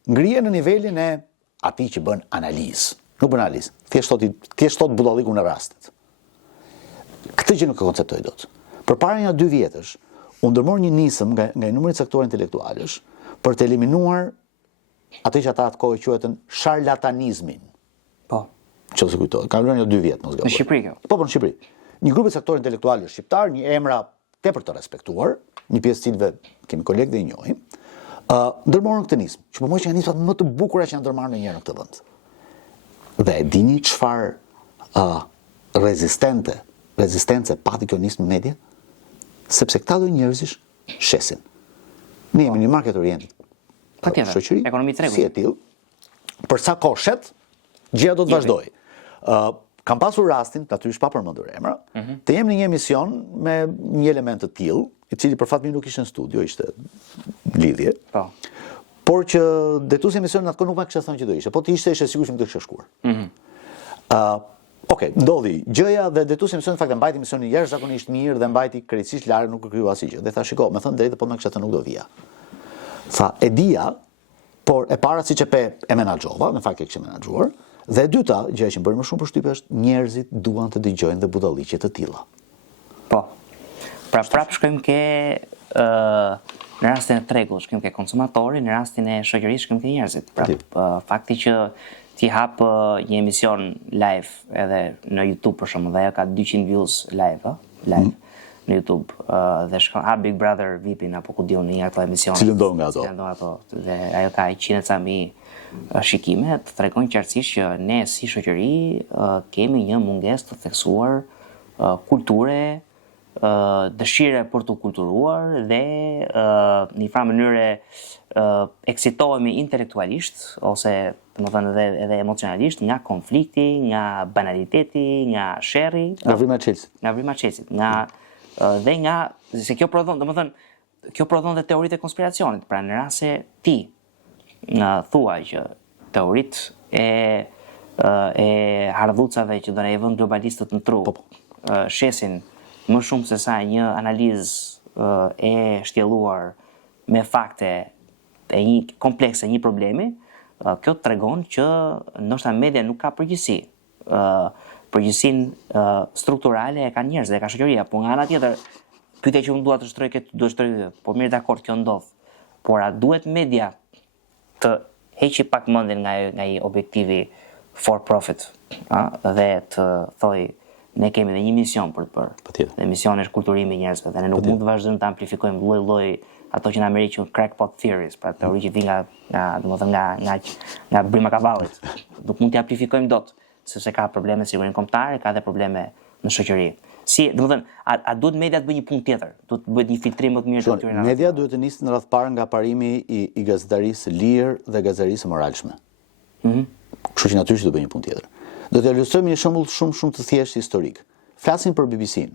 ngrihen në nivelin e atij që bën analizë. Nuk bën analizë, thjesht thot budalliku në rastet. Këtë gjë nuk e konceptoj dot. Përpara një 2 vjetësh, u ndërmor një nisëm nga një numër i caktuar intelektualësh për të eliminuar atë që ata atë kohë quajtën sharlatanizmin. Që se kujtohet, ka lënë 2 vjet mos gaboj. Në Shqipëri kjo? Po, në Shqipëri. Një grup i caktuar intelektualësh shqiptar, një emra tepër të respektuar, një pjesë cilëve kemi kolegë dhe i njohim, ndërmorën këtë nismë, që po më që janë nismat më të bukura që janë ndërmarrë ndonjëherë në këtë vend. Dhe e dini çfarë rezistence pati kjo nismë në media? Sepse këta lloj njerëzish shesin. Ne jemi një market oriented. Patjetër, ekonomi tregu. Si e tillë, për sa kohë shet, gjëja do të vazhdojë. Kam pasur rastin, natyrisht pa përmendur emra, të jem në një emision me një element të tillë, i cili për fat mirë nuk ishte në studio, ishte lidhje. Por që detuesi emisionin atë nuk ma kishte thënë që do ishte, po të ishte sigurisht më të kishte shkuar. Okej, ndodhi gjëja dhe detuesi emisionin fakt e mbajti emisionin jashtëzakonisht mirë dhe mbajti krejtësisht larg, nuk kriju asgjë. Dhe tha, shiko, me thënë drejtë, po më kishte thënë nuk do vija. Tha, e dija, por e para siç e menaxhova, në fakt e kishte menaxhuar. Dhe e dyta, gjëja që më bëri më shumë përshtypje është njerëzit duan të dëgjojnë dhe budalliqe të tilla. Po. Pra prap shkojmë ke në rastin e tregut, shkojmë ke konsumatori, në rastin e shoqërisë shkojmë ke njerëzit. Pra fakti që ti hap një emision live edhe në YouTube për shembull, dhe ajo ka 200 views live në YouTube dhe shkon Big Brother VIP-in apo ku diun në një ato emisione. Cilën do nga ato. Dhe ajo ka 100.000 shikime, të tregon qartësisht që ne si shoqëri kemi një mungesë të theksuar kulture dëshire për të kulturuar dhe në një farë mënyre eksitohemi intelektualisht ose domethënë edhe emocionalisht nga konflikti, nga banaliteti, nga sherri, nga vrimë Chelsea. Nga vrimë Chelsea, dhe nga se kjo prodhon, domethënë kjo prodhon dhe teoritë e konspiracionit. Pra në rast se ti thua që teoritë e hardhucave që do na i vënë globalistët në tru shesin më shumë se sa një analizë e shtjelluar me fakte e një komplekse një problemi, kjo tregon që ndoshta media nuk ka përgjegjësi. Përgjegjësinë strukturale e ka njerëzit, e ka shoqëria, por nga ana tjetër, pyetja që unë dua të shtroj këtë, po mirë dakord, kjo ndodh. Por a duhet media të heqi pak mendjen nga ai objektivi for profit, dhe të thoj ne kemi dhe një mision për të bërë. Dhe misioni është kulturimi i njerëzve, dhe ne nuk mund të vazhdojmë të amplifikojmë lloj-lloj ato që në Amerikë quhen crackpot theories, pra teori që vijnë nga bryma kavallit. Nuk mund t'i amplifikojmë dot, sepse ka probleme sigurisht kombëtare, ka dhe probleme në shoqëri. Domethënë, a duhet media të bëjë një punë tjetër? Duhet të bëhet një filtrim më të mirë të këtyre narrativave? Media duhet të nisë në radh parë nga parimi i gazetarisë së lirë dhe gazetarisë së moralshme. Kështu që natyrisht do bëjë një punë tjetër. Do të ilustrojmë një shembull shumë të thjeshtë historik. Flasim për BBC-n,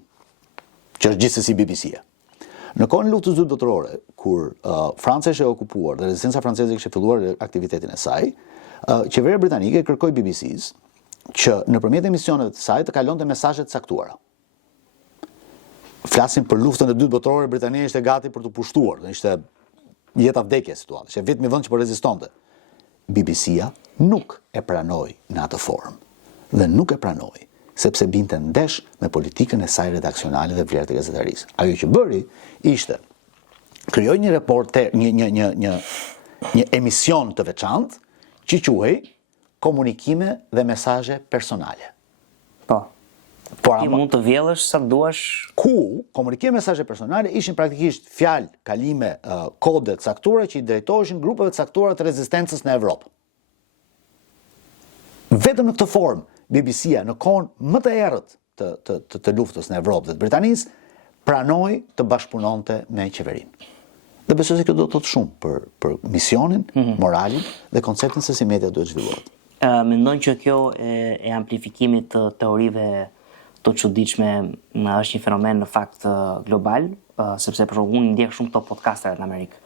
që është gjithsesi BBC-a. Në kohën e luftës së dytë botërore, kur Franca ishte okupuar dhe rezistenca franceze kishte filluar aktivitetin e saj, qeveria britanike kërkoi BBC-s që nëpërmjet emisioneve të saj të kalonte mesazhe të caktuara. Flasim për luftën e dytë botërore, Britania ishte gati për të pushtuar, dhe ishte jeta vdekje situata, ishte vetëm vend që po rezistonte. BBC-a nuk e pranoi në atë formë. Dhe nuk e pranoi, sepse binte ndesh me politikën e saj redaksionale dhe vlerët e gazetarisë. Ajo që bëri ishte krijoi një reporter, një emision të veçantë që quhej komunikime dhe mesazhe personale. Po. Ti mund të vjellësh sa duash. Ku komunikime dhe mesazhe personale ishin praktikisht fjalë, kalime, kode të caktuara që i drejtoheshin grupeve të caktuara të rezistencës në Evropë. Vetëm në këtë formë BBC-a në kohën më të errët të luftës në Evropë dhe të Britanisë pranoi të bashkëpunonte me qeverinë. Dhe besoj se kjo do të thotë shumë për misionin, moralin dhe konceptin se si media duhet zhvillohet. Mendon që kjo e amplifikimit të teorive të çuditshme është një fenomen në fakt global, sepse për shembull unë ndjek shumë këto podcastere në Amerikë.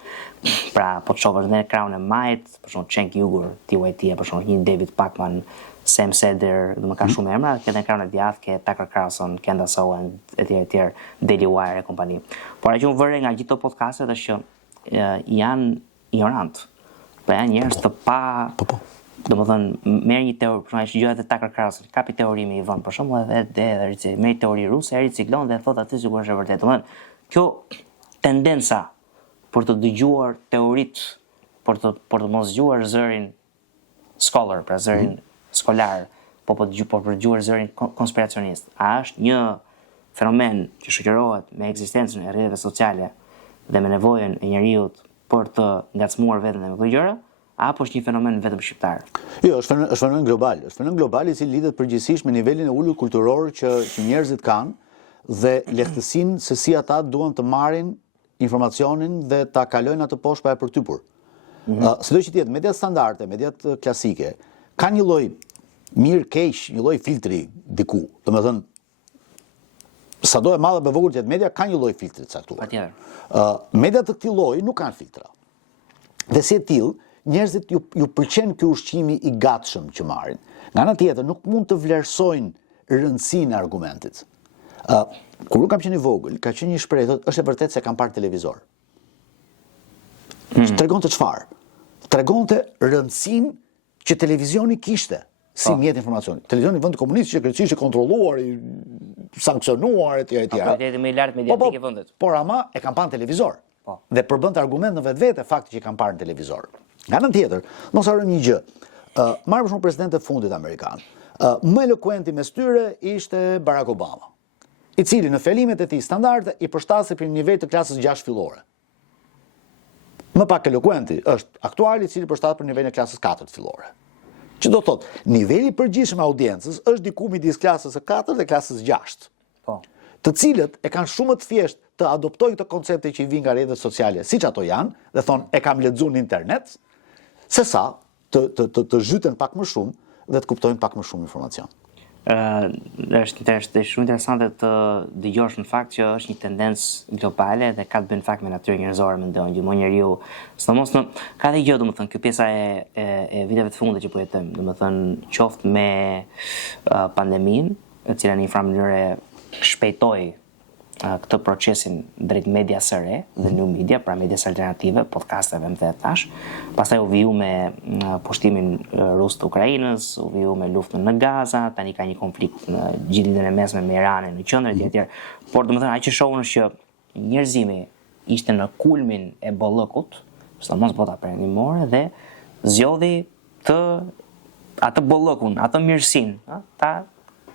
Pra, po të shohësh në Crown e Might, për shembull Cenk Uygur, TYT, për shembull një David Pakman, Sam Seder, dhe më ka shumë emra, ke në Crown e djathtë, ke Tucker Carlson, Candace Owen, etj, Daily Wire e kompani. Por ajo që unë vëre nga gjithë këto podcastet është që janë ignorant. Po janë njerëz të pa domethënë merr një teori, për shembull, dëgjohet te Tucker Carlson, kapi teorimin i vën, për shembull, edhe merr teori ruse, e riciklon dhe thotë atë sigurisht është e vërtetë. Domethënë, kjo tendenca për të dëgjuar teoritë, për të mos dëgjuar zërin scholar, pra zërin skolar, po për dëgjuar zërin konspiracionist. A është një fenomen që shoqërohet me ekzistencën e rrjeteve sociale dhe me nevojën e njerëzit për të ngacmuar veten me këto gjëra? Apo është një fenomen vetëm shqiptar? Jo, është fenomen global. Është fenomen global i cili lidhet përgjithsisht me nivelin e ulur kulturor që njerëzit kanë dhe lehtësinë se si ata duan të marrin informacionin dhe ta kalojnë atë poshtë pa e përtypur. Sido që tjetë, mediat standarde, mediat klasike, ka një lloj mirë keq, një lloj filtri diku. Domethënë, sado e madhe be vogël tjetë media ka një lloj filtri të caktuar. Patjetër. Mediat të këtij lloji nuk kanë filtra. Dhe si e tillë, njerëzit ju pëlqen ky ushqimi i gatshëm që marrin. Nga ana tjetër, nuk mund të vlerësojnë rëndësinë e argumentit. Kur unë kam qenë i vogël, ka qenë një shprehje, është e vërtetë se kam parë televizor. Tregonte çfarë? Tregonte rëndësinë që televizioni kishte si mjet informacioni. Televizioni në vend komunist që krejtësisht e kontrolluar, i sankcionuar etj. Autoriteti më i lartë mediatik i vendit. Por ama e kam parë në televizor. Dhe përbënte argument në vetvete fakti që e kam parë në televizor. Nga ana tjetër, mos harrojmë një gjë. Marr për shembull presidentin e fundit amerikan. Më elokuenti mes tyre ishte Barack Obama, i cili në fjalimet e tij standarde i përshtatet për një nivel të klasës 6 fillore. Më pak elokuenti është aktuali i cili përshtatet për nivelin e klasës 4 fillore. Që do thotë, niveli i përgjithshëm i audiencës është diku midis klasës së 4 dhe klasës 6. të cilët e kanë shumë të thjesht të adoptojnë këto koncepte që i vinë nga rrjetet sociale, siç ato janë, dhe thonë e kam lexuar në internet, sesa të zhyten pak më shumë dhe të kuptojnë pak më shumë informacion. Është shumë interesante të dëgjosh në fakt që është një tendencë globale dhe ka të bëjë në fakt me natyrën njerëzore, mendoj gjithmonë njeriu, sidomos ka dhe gjë, domethënë kjo pjesa e viteve të fundit që po jetojmë, domethënë qoftë me pandeminë, e cila në një farë mënyrë shpejtoi këtë procesin drejt medias së re dhe new media, pra medias alternative, podcasteve më të tash. Pastaj u viu me pushtimin rus të Ukrainës, u viu me luftën në Gaza, tani ka një konflikt në gjilindën e mesme me Iranin në qendër etj. Por domethënë ai që shohun është që njerëzimi ishte në kulmin e bollëkut, sidomos bota perëndimore, dhe zgjodhi atë bollëkun, atë mirësinë,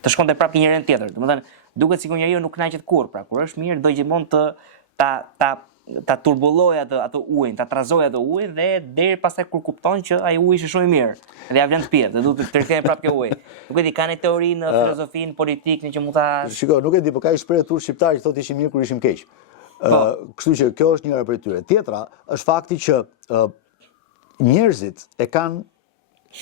të shkonte prapë njërin tjetër. Domethënë duket sikur njeriu nuk kënaqet kurrë, pra kur është mirë do gjithmonë ta turbulloj atë ujin, ta trazoj atë ujin dhe deri pastaj kur kupton që ai uji është shumë i mirë dhe ja vlen të pihet, dhe duhet të rikthehen prapë kjo ujë. Nuk e di, kanë teori në filozofinë, politikën që mund ta Shiko, nuk e di, por ka një shprehje turp shqiptar që thotë ishim mirë kur ishim keq. Kështu që kjo është njëra prej tyre. Tjetra është fakti që njerëzit e kanë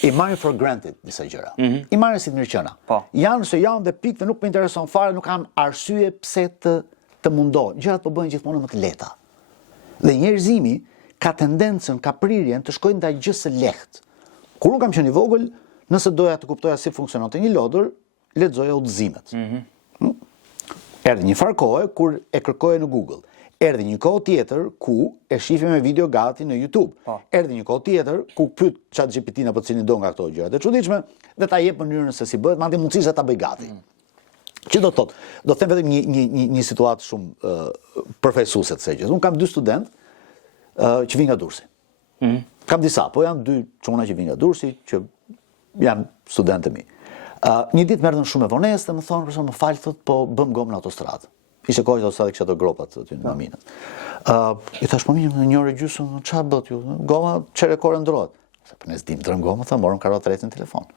i marrin for granted disa gjëra. I marrin si të mirëqëna. Janë se janë dhe pikë dhe nuk më intereson fare, nuk kanë arsye pse të mundohen. Gjërat po bëhen gjithmonë më të lehta. Dhe njerëzimi ka tendencën, ka prirjen të shkojnë ndaj gjës së lehtë. Kur unë kam qenë i vogël, nëse doja të kuptoja si funksiononte një lodër, lexoja udhëzimet. Erdhi një farë kohe kur e kërkoje në Google. Erdhi një kohë tjetër ku e shifim me video gati në YouTube. Erdhi një kohë tjetër ku pyet ChatGPT-n apo cilin do nga këto gjërat e çuditshme dhe ta jep mënyrën se si bëhet, madje mundësisht ta bëj gati. Që do të thotë, do të them vetëm një situatë shumë përfaqësuese të kësaj. Unë kam 2 studentë që vinë nga Durrësi. Kam disa, po janë 2 çuna që vinë nga Durrësi që janë studentë mi. Një ditë më erdhën shumë e vonesë dhe më thonë, për shembull, më fal, thotë, po bëm gomë në autostradë. Ishte kohë që autostradë kishte ato gropat aty në Aminat. I thash, po mirë, në 1 orë e gjysmë, çfarë bët ju? Goma çerekore ndrohet. Se po ne s'dim ndrojmë gomë, tha, morëm karotrec në telefon.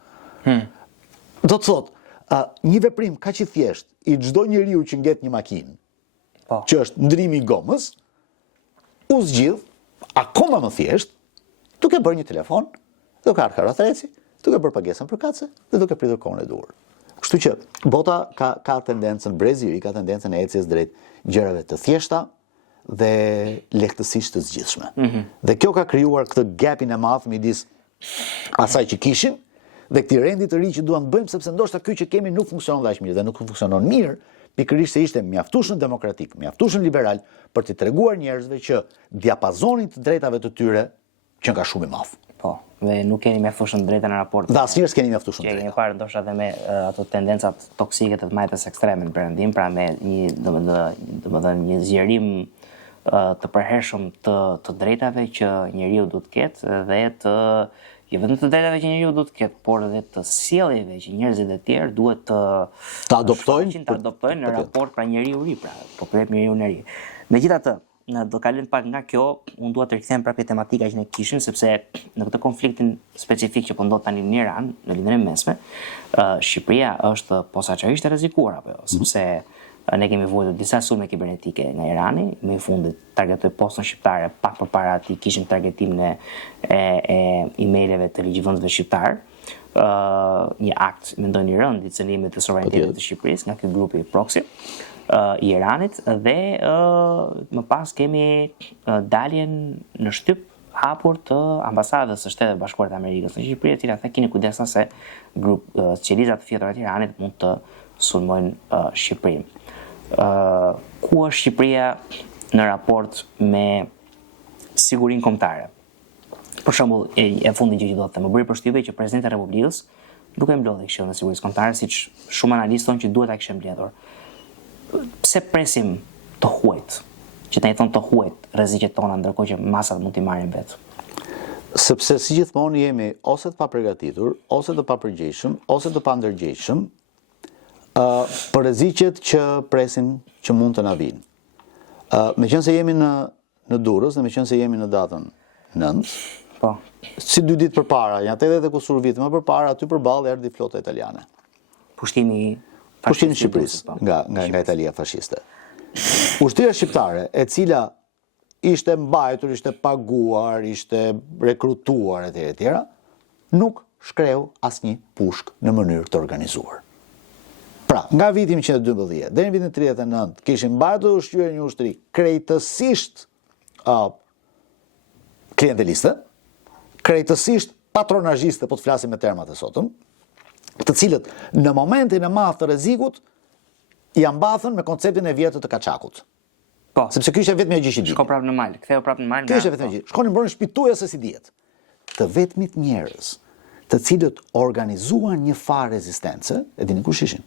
Do të thotë, një veprim kaq i thjesht i çdo njeriu që ngjet një makinë, që është ndrimi i gomës, u zgjidh akoma më thjesht, duke bërë një telefon, duke ardhur karotreci, duke bërë pagesën për kace dhe duke pritur kohën e duhur. Kështu që bota ka tendencën, breziri ka tendencën e ecjes drejt gjërave të thjeshta dhe lehtësisht të zgjidhshme. Dhe kjo ka krijuar këtë gapin e madh midis asaj që kishin dhe këtij rendi të ri që duam të bëjmë, sepse ndoshta ky që kemi nuk funksionon aq mirë dhe nuk funksionon mirë, pikërisht se ishte mjaftueshëm demokratik, mjaftueshëm liberal për t'i treguar njerëzve që diapazoni të drejtave të tyre që ka shumë i madh. Po, dhe nuk keni mjaftueshëm drejta në raport. Dhe asnjëherë s'keni mjaftueshëm drejta. Keni parë ndoshta edhe me ato tendencat toksike të majtës ekstreme në Perëndim, pra me domethënë një zgjerim të përhershëm të drejtave që njeriu duhet të ketë dhe jo vetëm të drejtave që njeriu duhet të ketë, por edhe të sjelljeve që njerëzit e tjerë duhet të adoptojnë në raport pra njeriu i ri, pra po pret njeriu i ri. Megjithatë, do kalojmë pak nga kjo, unë dua të rikthem prapë tematika që ne kishim, sepse në këtë konfliktin specifik që po ndodh tani në Iran, në lindjen e mesme, Shqipëria është posaçërisht e rrezikuar apo jo, sepse ne kemi vuajtur disa sulme kibernetike nga Irani, më i fundit targetoi postën shqiptare, pak përpara atij kishin targetimin e emaileve të ligjvëndësve shqiptar. Një akt mendojnë i rënd i cënimit të sovranitetit të Shqipërisë nga ky grupi proxy i Iranit dhe më pas kemi daljen në shtyp hapur të ambasadës së Shtetit Bashkuar të Amerikës në Shqipëri, e cila tha keni kujdesni se qelizat të fjetura të Iranit mund të sulmojnë Shqipërinë. Ku është Shqipëria në raport me sigurinë kombëtare? Për shembull, e fundit që do të them, më bëri përshtypje që presidenti i Republikës nuk e mblodhi Këshillin e Sigurisë Kombëtare, siç shumë analistë thonë që duhet ta kishte mbledhur. Pse presim të huajt, që ta i thonë të huajt rreziqet tona, ndërkohë që masat mund t'i marrin vetë? Sepse si gjithmonë jemi ose të paprgatitur, ose të papërgjegjshëm, ose të pandërgjegjshëm për rreziqet që presim që mund të na vinë. Meqense jemi në Durrës dhe meqense jemi në datën 9, po. Si 2 ditë përpara, janë 80 e kusur vite më përpara, aty përballë erdhi flota italiane. Pushtimi Pushtimin e Shqipërisë nga Italia fashiste. Ushtria shqiptare, e cila ishte mbajtur, ishte paguar, ishte rekrutuar etj., nuk shkreu asnjë pushk në mënyrë të organizuar. Pra, nga viti 1912 deri në vitin 39 kishin mbajtur ushqyer një ushtri krejtësisht klienteliste, krejtësisht patronazhiste, po të flasim me termat e sotëm, të cilët në momentin e madh të rrezikut janë mbathën me konceptin e vjetër të kaçakut. Po. Sepse ky ishte vetëm gjë që di. Shko prapë në mal, ktheu prapë në mal. Ky ishte vetëm gjë. Shkonin mbrojnë shpituja se si dihet. Të vetmit njerëz të cilët organizuan një farë rezistence, e dini kush ishin?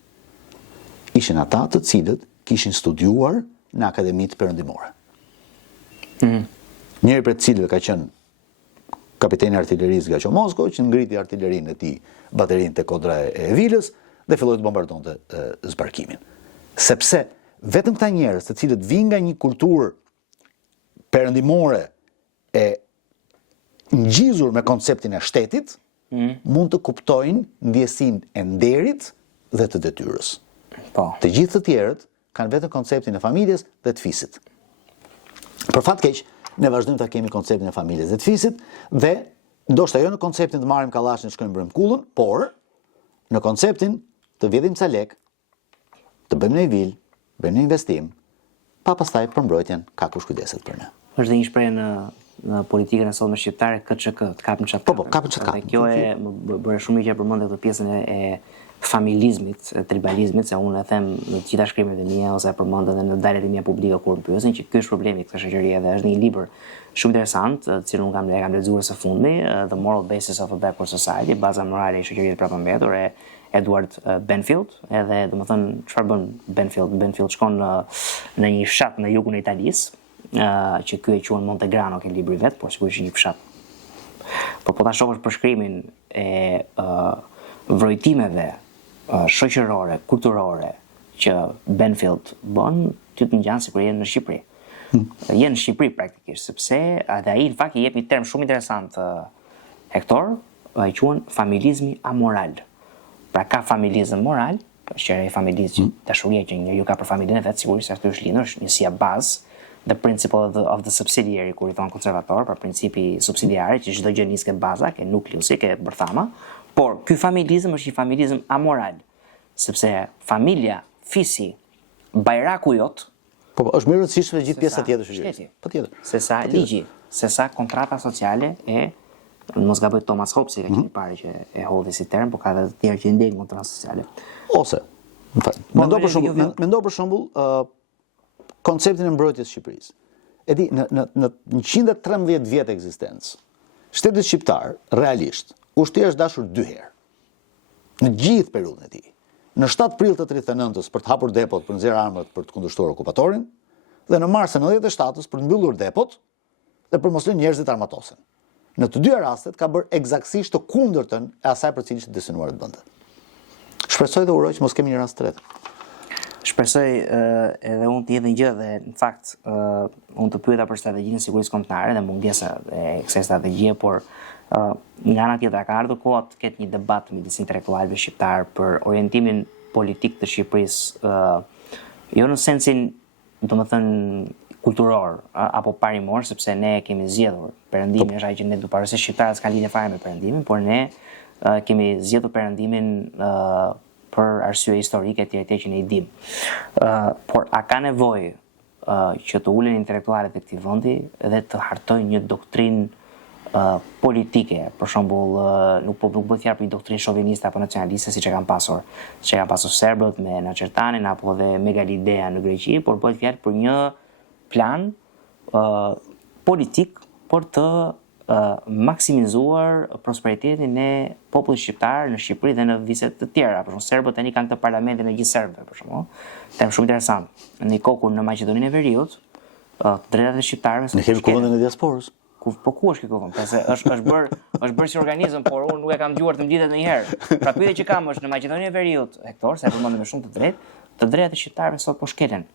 Ishin ata të cilët kishin studiuar në akademitë perëndimore. Njëri prej të cilëve ka qenë kapiteni i artillerisë Gaço Mosko, që ngriti artillerinë e tij, baterinë te kodra e Vilës dhe filloi të bombardonte zbarkimin. Sepse vetëm këta njerëz të cilët vinë nga një kulturë perëndimore e ngjizur me konceptin e shtetit, mund të kuptojnë ndjesinë e nderit dhe të detyrës. Po. Të gjithë të tjerët kanë vetëm konceptin e familjes dhe të fisit. Për fat keq, ne vazhdojmë ta kemi konceptin e familjes dhe të fisit dhe ndoshta jo në konceptin të marrim kallashin e shkojmë brëm kullën, por në konceptin të vjedhim ca lek, të bëjmë një vil, bëjmë një investim, pa pastaj për mbrojtjen ka kush kujdeset për ne. Është dhe një shprehje në politikën e sotme shqiptare, KÇK, të kapën çat. Po, kapën çat. Dhe kjo më bëre shumë mirë që përmendë këtë pjesën e familizmit, tribalizmit, se unë e them në të gjitha shkrimet e mia ose e përmend edhe në daljet e mia publike kur më pyesin që ky është problemi i kësaj shoqërie dhe është një libër shumë interesant, të cilën unë kam lexuar së fundi, The Moral Basis of a Backward Society, baza morale e shoqërisë prapambetur e Edward Benfield, edhe domethënë çfarë bën Benfield? Benfield shkon në një fshat në jugun e Italisë, që ky e quhen Montegrano ke libri vet, por sigurisht një fshat. Po ta shohësh përshkrimin e vrojtimeve shoqërore, kulturore që Benfield bën, ty të ngjan sikur je në Shqipëri. Je në Shqipëri praktikisht, sepse edhe ai në fakt i jep një term shumë interesant Hector, e quhen familizmi amoral. Pra ka familizëm moral, që e familizëm dashuria që njeriu ka për familjen e vet, sigurisht ashtu është lindur, është njësia bazë, the principle of the subsidiary, kur i thon konservator, pra principi subsidiari, që çdo gjë nis ke baza, ke nukleusi, ke bërthama, por ky familizëm është një familizëm amoral, sepse familja, fisi, bajraku jot, po është më e rëndësishme gjithë pjesa tjetër e shoqërisë. Patjetër. Sesa ligji, sesa kontrata sociale e mos gaboj Thomas Hobbes ka qenë i pari që e hodhi si term, por ka edhe të tjerë që ndjejnë kontrata sociale. Ose, mendo për shembull konceptin e mbrojtjes së Shqipërisë. E di, në 113 vjet ekzistencë, shteti shqiptar realisht ushtria është dashur 2 herë. Në gjithë periudhën e tij. Në 7 prill të 39-s për të hapur depot për nxjerr armët për të kundërshtuar okupatorin, dhe në mars të 97-s për të mbyllur depot dhe për mos lënë njerëzit armatosen. Në të dyja rastet ka bërë eksaktësisht të kundërtën e asaj për cilën ishte destinuar të bënte. Shpresoj dhe uroj që mos kemi një rast të tretë. Shpresoj edhe unë të jetë një gjë dhe në fakt unë të pyeta për strategjinë e sigurisë kombëtare dhe mungesa e kësaj strategjie, por nga ana tjetër ka ardhur koha të ketë një debat midis intelektualëve shqiptar për orientimin politik të Shqipërisë, jo në sensin, domethënë, kulturor apo parimor, sepse ne kemi zgjedhur perëndimin, është ai që ne do parësisht shqiptarët s'ka lidhje fare me perëndimin, por ne kemi zgjedhur perëndimin për arsye historike etj që ne i dim. Por a ka nevojë që të ulen intelektualët e këtij vendi dhe të hartojnë një doktrinë politike, për shembull, nuk bëhet fjalë për një doktrinë shoviniste apo nacionaliste siç e kanë pasur serbët me Naçertanin apo dhe Megalidea në Greqi, por bëhet fjalë për një plan politik për të maksimizuar prosperitetin e popullit shqiptar në Shqipëri dhe në vizet të tjera. Për shembull, serbët tani kanë këtë parlamentin e gjithë serbëve, për shembull. Tem shumë interesant. Në një kohë kur në Maqedoninë e Veriut, drejtat e shqiptarëve ne kemi kuvendin e diasporës. Po ku është kjo kuvend? Pse është bërë si organizëm, por unë nuk e kam dëgjuar të mditet ndonjëherë. Pra pyetja që kam është në Maqedoninë e Veriut, Hector, sa e përmendëm me shumë të drejtat e shqiptarëve sot po shkelen.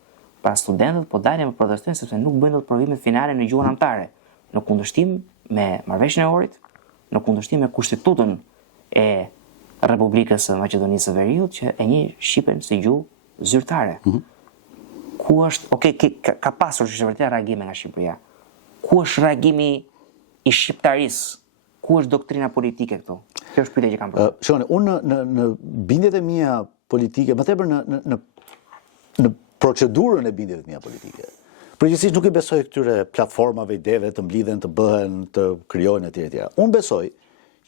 Pra studentët po dalin me protestojnë sepse nuk bëjnë dot provimet finale në gjuhën anëtare, në kundërshtim me Marrëveshjen e Ohrit, në kundërshtim me kushtetutën e Republikës së Maqedonisë së Veriut që e njeh shqipen si gjuhë zyrtare. Ku është, ka pasur që është vërtet reagime nga Shqipëria. Ku është reagimi i shqiptarisë? Ku është doktrina politike këtu? Kjo është pyetja që kam për. Shikoni, unë në bindjet e mia politike, më tepër në procedurën e bindjeve të mia politike. Përgjithsisht nuk i besoj këtyre platformave, ideve të mblidhen, të bëhen, të krijohen etj. Unë besoj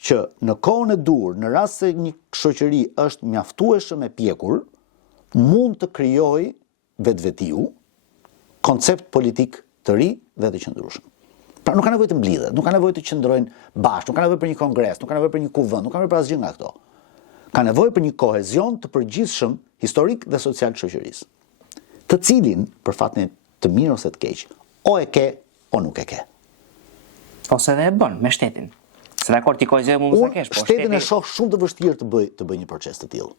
që në kohën e dur, në rast se një shoqëri është mjaftueshëm e pjekur, mund të krijojë vetvetiu koncept politik të ri dhe të qëndrueshëm. Pra nuk ka nevojë të mblidhet, nuk ka nevojë të qëndrojnë bashkë, nuk ka nevojë për një kongres, nuk ka nevojë për një kuvend, nuk ka nevojë për asgjë nga këto. Ka nevojë për një kohezion të përgjithshëm historik dhe social të shoqërisë, të cilin, për fatin të mirë ose të keq, o e ke o nuk e ke. Ose dhe e bën me shtetin. Se dakord ti kohezio mund të kesh, po shtetin e shoh shumë të vështirë të bëj një proces të tillë.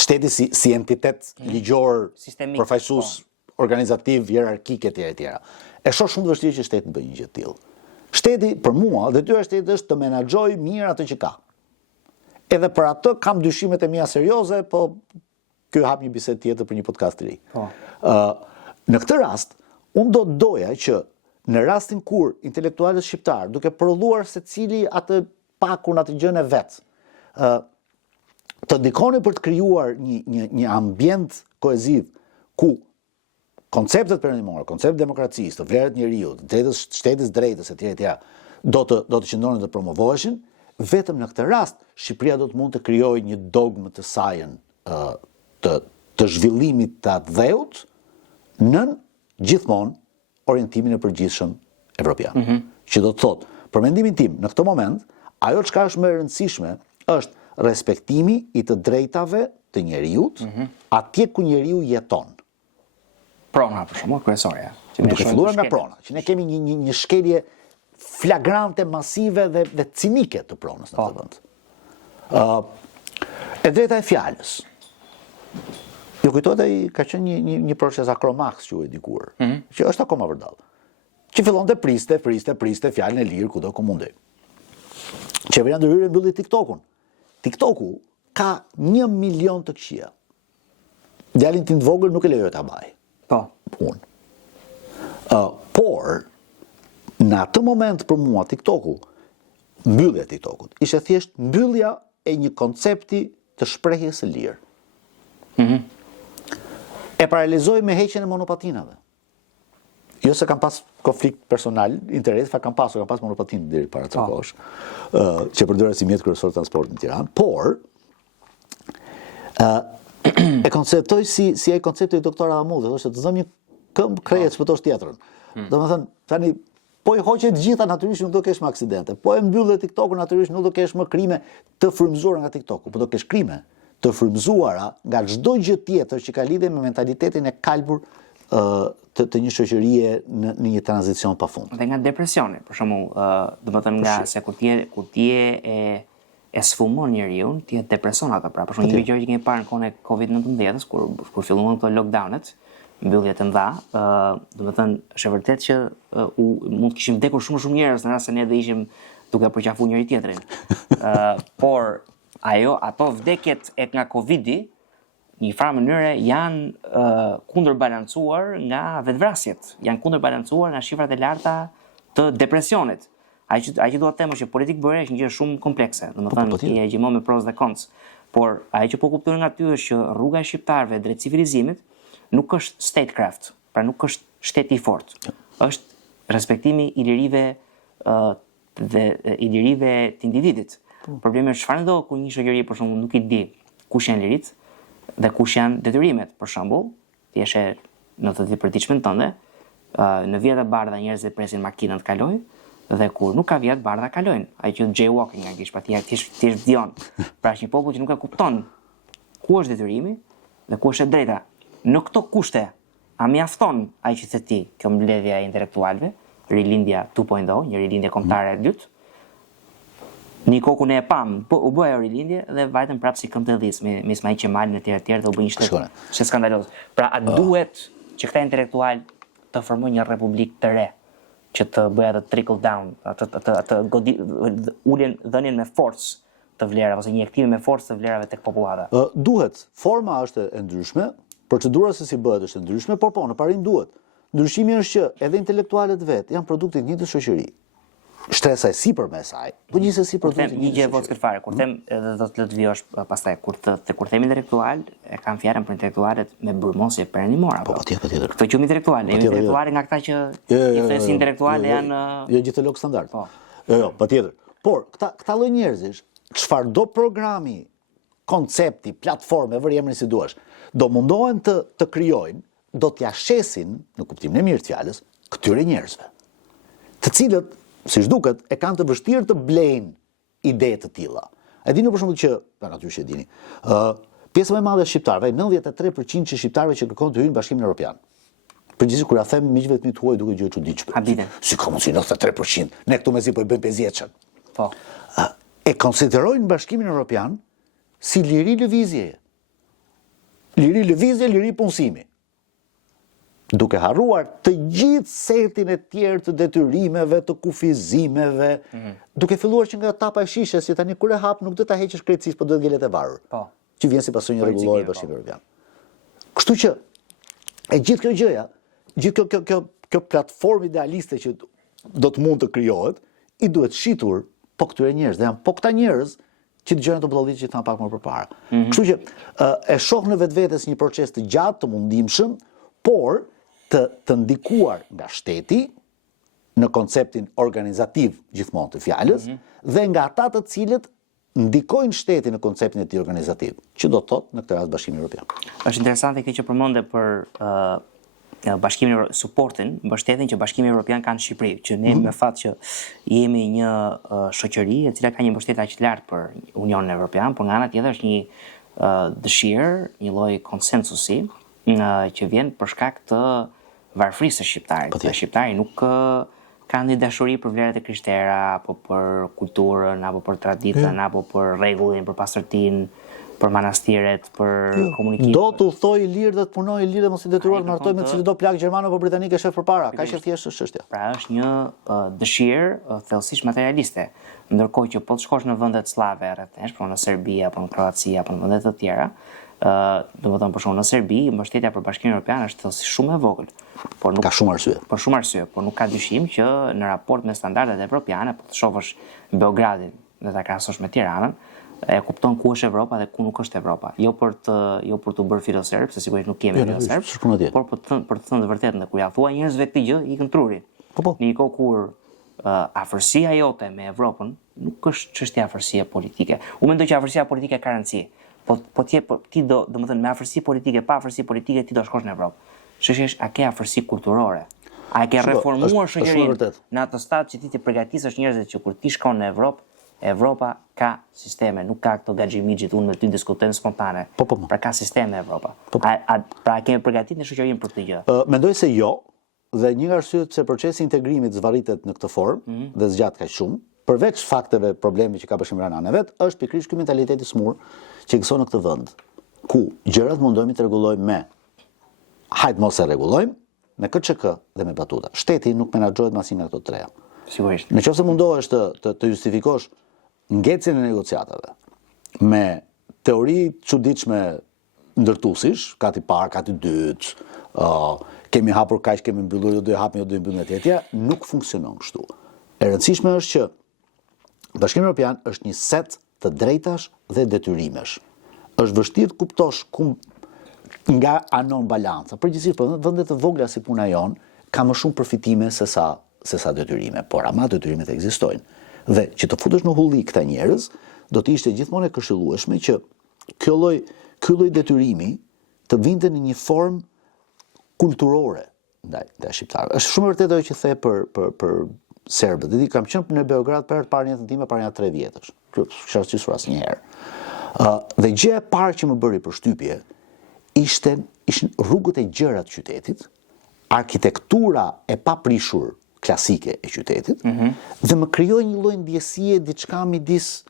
Shteti si entitet ligjor, përfaqësues, organizativ, hierarkik etj. E shoh shumë të vështirë që shteti të bëjë një gjë të tillë. Shteti, për mua, detyra e shtetit është të menaxhojë mirë atë që ka. Edhe për atë kam dyshimet e mia serioze, po ky hap një bisedë tjetër për një podcast të ri. Në këtë rast, unë do të doja që në rastin kur intelektualët shqiptar, duke prodhuar secili atë pakun, atë gjën e vet, të ndikoni për të krijuar një ambient koheziv ku konceptet perëndimore, konceptet demokracisë, të vlerët njeriut, drejtës shtetit drejtës etj. Do të qëndronin të promovoheshin, vetëm në këtë rast Shqipëria do të mund të krijojë një dogmë të sajën të zhvillimit të atë dheut nën gjithmonë orientimin e përgjithshëm evropian. Që do të thotë, për mendimin tim, në këtë moment, ajo çka është më e rëndësishme është respektimi i të drejtave të njeriut, atje ku njeriu jeton. Prona, për shembull, kryesore. Duke filluar nga prona, që ne kemi një shkelje flagrante, masive dhe cinike të pronës në këtë vend. E drejta e fjalës. Ju kujtohet ai ka qenë një proces akromax që u dikur, që është akoma vërdall. Që fillon të priste fjalën e lirë kudo ku mundej. Qeveria ndërhyrë mbylli TikTokun. TikToku ka 1 milion të këqija. Djalin tim të vogël nuk e lejoj ta baj. Po. Unë. Por në atë moment për mua TikToku, mbyllja e TikTokut, ishte thjesht mbyllja e një koncepti të shprehjes së lirë. E paralizoi me heqjen e monopatinave. Jo se kam pas konflikt personal, interes, kam pas monopatin deri para të kohësh, që përdora si mjet kryesor transporti në Tiranë, por e konceptoj si ai koncepti i doktor Adamullit, thoshte të zëm një këmbë kreje të shpëtosh tjetrën. Domethënë, tani po i hoqe të gjitha natyrisht nuk do kesh më aksidente. Po e mbyllë TikTokun natyrisht nuk do kesh më krime të frymëzuara nga TikToku, po do kesh krime të frymëzuara nga çdo gjë tjetër që ka lidhje me mentalitetin e kalbur të një shoqërie në një tranzicion pafund. Dhe nga depresioni, për shembull, domethënë nga se kur ti e sfumon njeriu, ti e depreson ata pra. Për shembull, një gjë që kemi parë në kohën e COVID-19-s, kur filluan këto lockdownet, mbylljet e mëdha, domethënë është vërtet që mund të kishim vdekur shumë njerëz në rast se ne do ishim duke përqafuar njëri tjetrin. Por ato vdekjet nga Covidi, një farë mënyre janë kundërbalancuar nga vetvrasjet, janë kundërbalancuar nga shifrat e larta të depresionit. Ai që dua të them është që politikë bëre është një gjë shumë komplekse, domethënë ti e gjimon me pros dhe cons. Por ai që po kuptoj nga ty është që rruga e shqiptarëve drejt civilizimit nuk është statecraft, pra nuk është shteti i fortë. Është respektimi i lirive dhe i lirive të individit. Problemi është çfarë ndodh kur një shoqëri për shembull nuk i di kush janë lirit dhe kush janë detyrimet, për shembull, ti je në të përditshmën tënde, në vjet e bardha njerëzit presin makinën të kalojë dhe kur nuk ka vjet bardha kalojnë. Ai që jaywalking anglisht, thjesht vdion. Pra është një popull që nuk e kupton ku është detyrimi dhe ku është e drejta. Në këto kushte, a mjafton ai që the ti, kjo mbledhja e intelektualëve, rilindja 2.0, një rilindje kombëtare e dytë, një koku ne e pam, u bë ajo rilindje dhe vajtëm prapë si këmbë të dhis, me Ismail Qemalin e tjerë dhe u bë një shtet skandaloz. Pra a duhet që këta intelektual të formojnë një republikë të re, që të bëjë atë trickle down, atë uljen dhënien me forcë të vlerave ose injektimi me forcë të vlerave tek popullata? Duhet, forma është e ndryshme, procedura se si bëhet është e ndryshme, por po, në parim duhet. Ndryshimi është që edhe intelektualet vetë janë produkte të njëjtës shoqëri. Shtresa e sipër me saj, po gjithsesi produkte të Një gjë e vogël fare, kur them edhe do të vijosh pastaj kur them intelektual, e kam fjalën për intelektualet me burmosje perëndimore apo. Po patjetër. Këto quhen intelektuale, intelektuale nga ata që i thësin intelektuale janë jo gjithë lok standard. Po. Jo, patjetër. Por këta lloj njerëzish, çfarëdo programi, koncepti, platforme, vëri emrin si duash, do mundohen të krijojnë, do t'ja shesin, në kuptimin e mirë të fjalës, këtyre njerëzve, të cilët, siç duket, e kanë të vështirë të blejnë ide të tilla. E dini për shembull që, natyrisht e dini, pjesa më e madhe e shqiptarëve, 93% që shqiptarëve që kërkojnë të hyjnë në Bashkimin Evropian. Përgjithsisht kur ja them miqve të mi të huaj duke gjë e çuditshme. Si ka mundsi 93%? Ne këtu mezi po i bëjmë 50-shën. Po. E konsiderojnë Bashkimin Evropian si liri lëvizjeje. Liri lëvizje, liri punësimi. Duke harruar të gjithë setin e tjerë të detyrimeve, të kufizimeve, duke filluar që nga tapa e shishes, që tani kur e hap nuk do ta heqësh krejtësisht, po duhet ngelet e varur. Po. Që vjen si pasojë rregullore Bashkimi Evropian. Kështu që e gjithë kjo gjëja, gjithë kjo platformë idealiste që do të mund të krijohet, i duhet shitur po këtyre njerëz, dhe janë po këta njerëz që dëgjojnë të bollëvit që thamë pak më përpara. Kështu që e shoh në vetvetes një proces të gjatë, të mundimshëm, por të ndikuar nga shteti në konceptin organizativ gjithmonë të fjalës dhe nga ata të cilët ndikojnë shtetin në konceptin e tij organizativ, që do të thotë në këtë rast Bashkimi Evropian. Është interesante kjo që përmendë për Bashkimin suportin, mbështetjen që Bashkimi Evropian ka në Shqipëri, që ne me fat që jemi një shoqëri e cila ka një mbështetje aq të lartë për Unionin Evropian, por nga ana tjetër është një dëshirë, një lloj konsensusi që vjen për shkak të varfërisë së shqiptarit. Shqiptari nuk kanë një dashuri për vlerat e krishterë, apo për kulturën, apo për traditën, apo për rregullin, për pastërtinë, për manastiret, për komunikimin. Do të udhtoj lirë dhe të punoj lirë dhe mos i detyrohet të martoj me çdo plak gjerman apo britanike shef përpara. Kaq e thjeshtë është çështja. Pra është një dëshirë thellësisht materialiste. Ndërkohë që po të shkosh në vendet slave rreth nesh, në Serbi apo në Kroaci apo në vende të tjera, domethënë për shkak në Serbi, mbështetja për Bashkimin Evropian është thellësisht shumë e vogël. Por nuk ka shumë arsye. Për shumë arsye, por nuk ka dyshim që në raport me standardet evropiane, po të shohësh Beogradin dhe ta krahasosh me Tiranën, e kupton ku është Evropa dhe ku nuk është Evropa. Jo për të bërë filoserb, se sigurisht nuk kemi filoserb, por për të thënë të vërtetën, kur ja thua njerëzve këtë gjë, ikën truri. Në një kohë kur afërsia jote me Evropën nuk është çështje afërsie politike. Unë mendoj që afërsia politike ka rëndësi. Po ti domethënë me afërsi politike, pa afërsi politike ti do shkosh në Evropë. Çështja është a ke afërsi kulturore? A ke reformuar shoqërinë në atë stad që ti të përgatisësh njerëzit që kur ti shkon në Evropë, Evropa ka sisteme, nuk ka këto gaxhimixhit, unë me ty diskutojmë spontane. Pra ka sisteme Evropa. Pra kemi përgatitur në shoqërinë për këtë gjë. Mendoj se jo, dhe një nga arsyet pse procesi i integrimit zvarritet në këtë formë dhe zgjat kaq shumë, përveç fakteve, problemi që ka Bashkimi Evropian vet, është pikërisht ky mentaliteti smur që gëson në këtë vend, ku gjërat mundohemi të rregullojmë me hajt mos e rregullojmë me KÇK dhe me batuta. Shteti nuk menaxhohet me asnjë nga këto treja. Sigurisht. Nëse mundohesh të justifikosh ngecjen e negociatave me teori çuditshme ndërtuesish, kati parë, kati dytë, kemi hapur kaq, kemi mbyllur, do të hapim, do të mbyllëm etj, nuk funksionon kështu. E rëndësishme është që Bashkimi Evropian është një set të drejtash dhe detyrimesh. Është vështirë të kuptosh ku nga anon balanca. Përgjithsisht për vende të vogla si puna jon ka më shumë përfitime se sa detyrime, por ama detyrimet ekzistojnë. Dhe që të futesh në hulli këta njerëz, do të ishte gjithmonë e këshillueshme që ky lloj detyrimi të vinte në një formë kulturore ndaj shqiptarëve. Është shumë vërtet ajo që the për serbët. Dhe kam qenë në Beograd për herë të parë në jetën time para 3 vjetësh. Kisha qenë asnjëherë. Dhe gjëja e parë që më bëri përshtypje ishin rrugët e gjëra të qytetit, arkitektura e paprishur klasike e qytetit, dhe më krijoi një lloj ndjesie diçka midis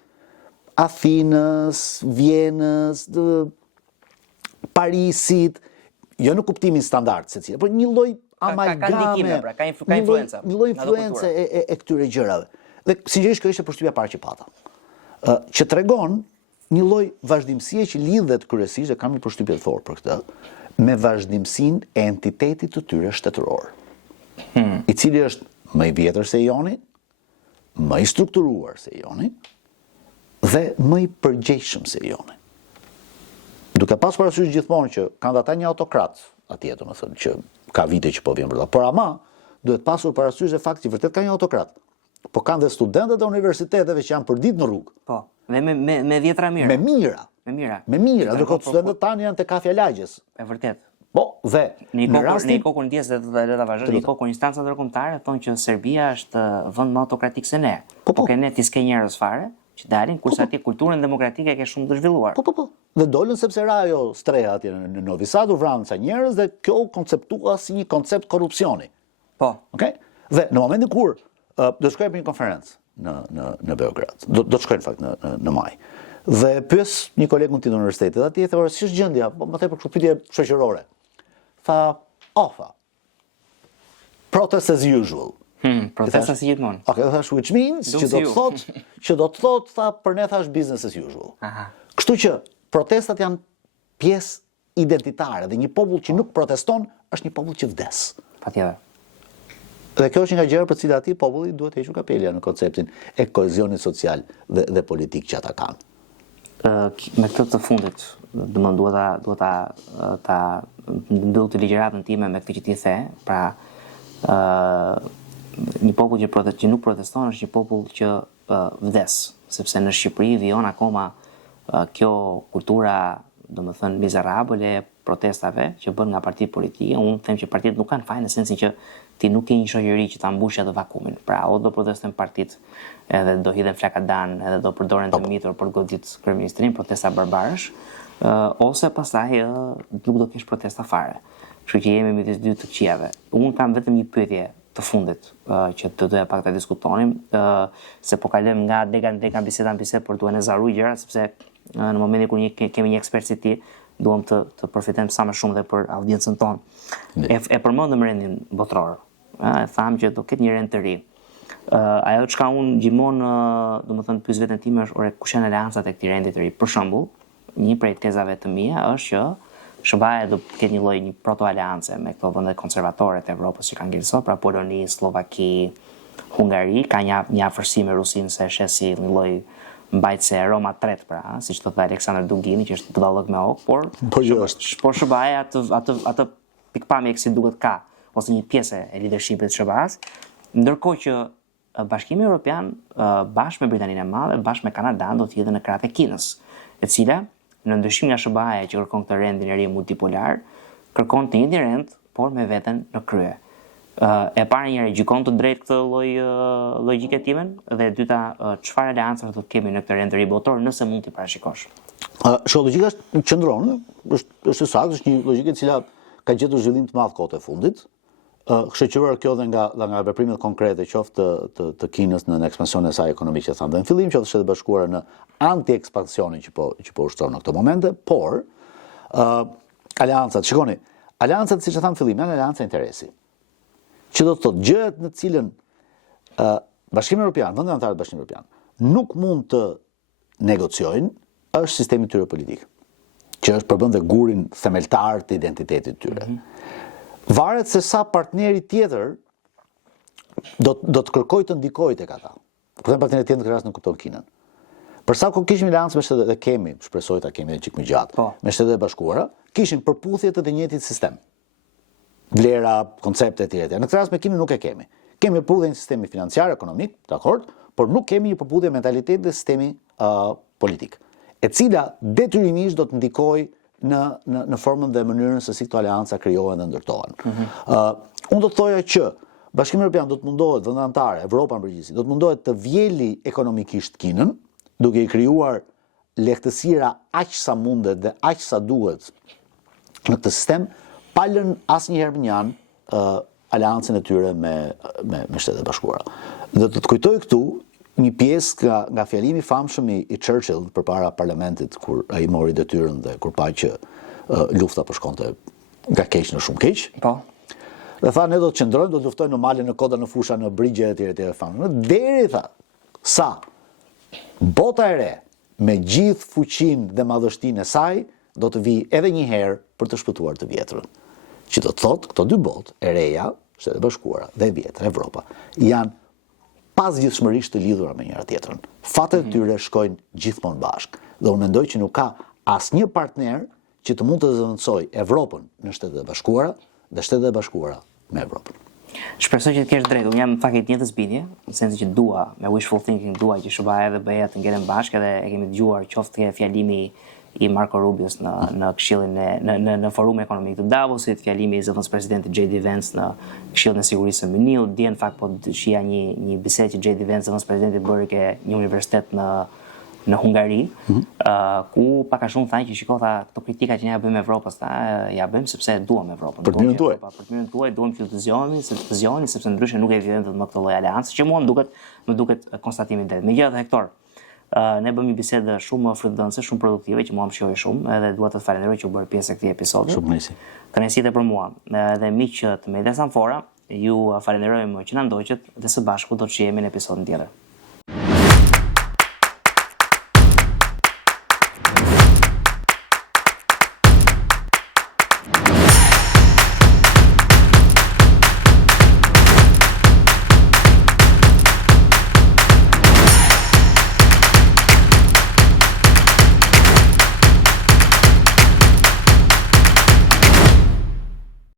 Athinës, Vienës, Parisit, jo në kuptimin standard secili, por një lloj amalgame, ka influenca. Një lloj influencë e këtyre gjërave. Dhe sinqerisht kjo ishte përshtypja e parë që pata. që tregon një lloj vazhdimësie që lidhet kryesisht, kam një përshtypje të fortë për këtë, me vazhdimësinë e entitetit të tyre shtetëror, i cili është më i vjetër se joni, më i strukturuar se joni, dhe më i përgjegjshëm se joni. Duke pas parasysh gjithmonë që kanë ata një autokrat atje, domethënë që ka vite që po vjen vërtet. Por ama duhet pasur parasysh e fakti që vërtet ka një autokrat. Po kanë dhe studentët e universiteteve që janë përditë në rrugë. Po, dhe me vjetra mira. Me mira. Me mira. Me mira, ndërkohë studentët tanë janë te kafja lagjes. E vërtet. Po, dhe në kohën ndjes dhe ta vazhdoj, në kohën instanca ndërkombëtare thonë që Serbia është vend më autokratik se ne. Po ke ne ti s'ke njerëz fare që dalin, kurse atje kulturën demokratike ke shumë të zhvilluar. Po. Dhe dolën sepse Rajo streha atje në Novi Sad u vranë ca njerëz dhe kjo konceptua si një koncept korrupsioni. Po. Okej? Dhe në momentin kur do shkojmë në një konferencë në Beograd. Do të shkojnë në fakt në maj. Dhe pyes një kolegun tim në universitetit, atje thonë si është gjendja, më thënë për kështu pyetje shoqërore. Tha, protest as usual. Protesta si gjithmonë. Okay, thash which means që do të thotë tha për ne thash business as usual. Kështu që protestat janë pjesë identitare dhe një popull që nuk proteston është një popull që vdes. Patjetër. Dhe kjo është një nga gjërat për cilat ati populli duhet hequr kapelja në konceptin e kohezionit social dhe politik që ata kanë. Me këtë të fundit, duhet ta mbyll të ligjëratën time me këtë që ti the, pra një popull që nuk proteston është një popull që vdes, sepse në Shqipëri vijon akoma kjo kultura, domethënë mizerabële protestave që bën nga partitë politike. Unë them që partitë nuk kanë fajin në sensin që ti nuk ke një shoqëri që ta mbushë atë vakumin. Pra, o do protestojnë partitë, edhe do hidhen flakadan, edhe do përdoren të mitur për godit kryeministrin, protesta barbarësh, ose pastaj nuk do kesh protesta fare. Kështu që jemi midis dy të këqijave. Unë kam vetëm një pyetje të fundit që të doja pak ta diskutonim, se po kalojmë nga dega në dega, biseda në bisedë, por duhen e zaruj gjëra, sepse në momentin kur kemi një ekspert si ti, duam të përfitojmë sa më shumë dhe për audiencën tonë. E përmendëm rendin botror. E thamë që do ketë një rend të ri. Ajo çka unë gjithmonë, domethënë pyes veten time është, ore, kush janë aleancat e këtij rendi të ri? Për shembull, një prej tezave të mia është që SBA do të ketë një proto-aleance me këto vende konservatore të Evropës që kanë ngjitur sot, pra Poloni, Slovaki, Hungari, ka një afërsi me Rusinë se shesi një lloj mbajtëse e Roma 3, pra, siç thotë Aleksandar Dugini, që është budallëk me ok, por SBA atë pikpamje që si duket ka, ose një pjesë e leadershipit të SBA-s, ndërkohë që Bashkimi Evropian bashkë me Britaninë e Madhe, bashkë me Kanadan do të jetë në krahët e Kinës, e cila në ndryshim nga SBA-ja që kërkon këtë rendin e ri multipolar, kërkon të njëjtin rend, por me veten në krye. E para njëri gjykon të drejtë këtë lloj logjike timen, dhe e dyta çfarë aleanca do të kemi në këtë rend të ri botror nëse mund t'i parashikosh. Kjo logjika qëndron, është saktë, është një logjikë e cila ka gjetur zhvillim të madh kohët e fundit, shoqëruar kjo dhe nga veprimet konkrete qoftë të Kinës në ekspansionin e saj ekonomik që thamë në fillim, qoftë Shtetet Bashkuara në anti-ekspansionin që po ushtron në këto momente, por aleancat, shikoni, aleancat siç e thamë në fillim, janë aleanca interesi. Që do të thotë gjërat në cilën Bashkimi Evropian, vendet anëtare të Bashkimit Evropian, nuk mund të negociojnë është sistemi tyre politik, që është përbën dhe gurin themeltar të identitetit tyre. Varet se sa partneri tjetër do të kërkoj të ndikoj tek ata. Kur them partneri tjetër, në kupton Kinën. Për sa kohë kishim aleancë me shtetet, dhe kemi, shpresoj ta kemi edhe çik më gjatë, me Shtetet e Bashkuara, kishin përputhje të njëjtit sistem. Vlera, koncepte etj. Në këtë rast me Kinën nuk e kemi. Kemi përputhje në sistemi financiar, ekonomik, dakord, por nuk kemi një përputhje mentaliteti dhe sistemi politik, e cila detyrimisht do të ndikojë në formën dhe mënyrën se si këto aleanca krijohen dhe ndërtohen. Unë do të thoja që Bashkimi Evropian do të mundohet, vendet anëtare, Evropa në përgjithësi, do të mundohet të vjeli ekonomikisht Kinën, duke i krijuar lehtësira aq sa mundet dhe aq sa duhet në këtë sistem, pa lënë asnjëherë njanë aleancën e tyre me Shtetet e Bashkuara. Dhe të kujtoj këtu një pjesë nga fjalimi famshëm i Churchill përpara parlamentit, kur ai mori detyrën dhe kur pa që lufta po shkonte nga keq në shumë keq. Po. Dhe tha, ne do të qëndrojmë, do të luftojmë në male, në koda, në fusha, në brigje etj. Deri tha sa bota e re, me gjithë fuqinë dhe madhështinë e saj, do të vi edhe një herë për të shpëtuar të vjetrën. Që do të thotë, këto dy botë, e reja, Shtetet e Bashkuara dhe e vjetra, Evropa, janë pasgjithshmërisht të lidhura me njëra tjetrën. Fatet e tyre shkojnë gjithmonë bashkë. Dhe unë mendoj që nuk ka asnjë partner që të mund të zëvendësoj Evropën në Shtetet e Bashkuara dhe Shtetet e Bashkuara me Evropën. Shpresoj që të kesh drejt. Unë jam në fakt njëjtës bindje, në sensin që dua, me wishful thinking, dua që SBA dhe BE të ngelen bashkë, edhe e kemi dëgjuar qoftë ke fjalimi i Marco Rubios në këshillin në forumin ekonomik të Davosit, fjalimi i zëvendës presidentit J.D. Vance në këshillin e sigurisë së Miniut, dje në fakt po shija një bisedë që J.D. Vance zëvendës presidentit bëri ke një universitet në Hungari, ku pak a shumë thanë që shiko, tha, këto kritika që ne ja bëjmë Evropës, ja bëjmë sepse duam Evropën. Për të mirën tuaj. Për të mirën tuaj, duam që të zgjoni, sepse ndryshe nuk e evidentet më këtë lloj aleancë, që mua më duket konstatimi i drejtë. Megjithatë, Hektor, ne bëmë një bisedë shumë frydëndëse, shumë produktive, që mua më shijoi shumë, edhe dua të të falenderoj që u bërë pjesë e këtij episodi. Shumë mirësi. Kënaqësitë për mua. Dhe miqtë të Medias Amfora, ju falenderojmë që na ndoqët dhe së bashku do të shihemi në episodin tjetër.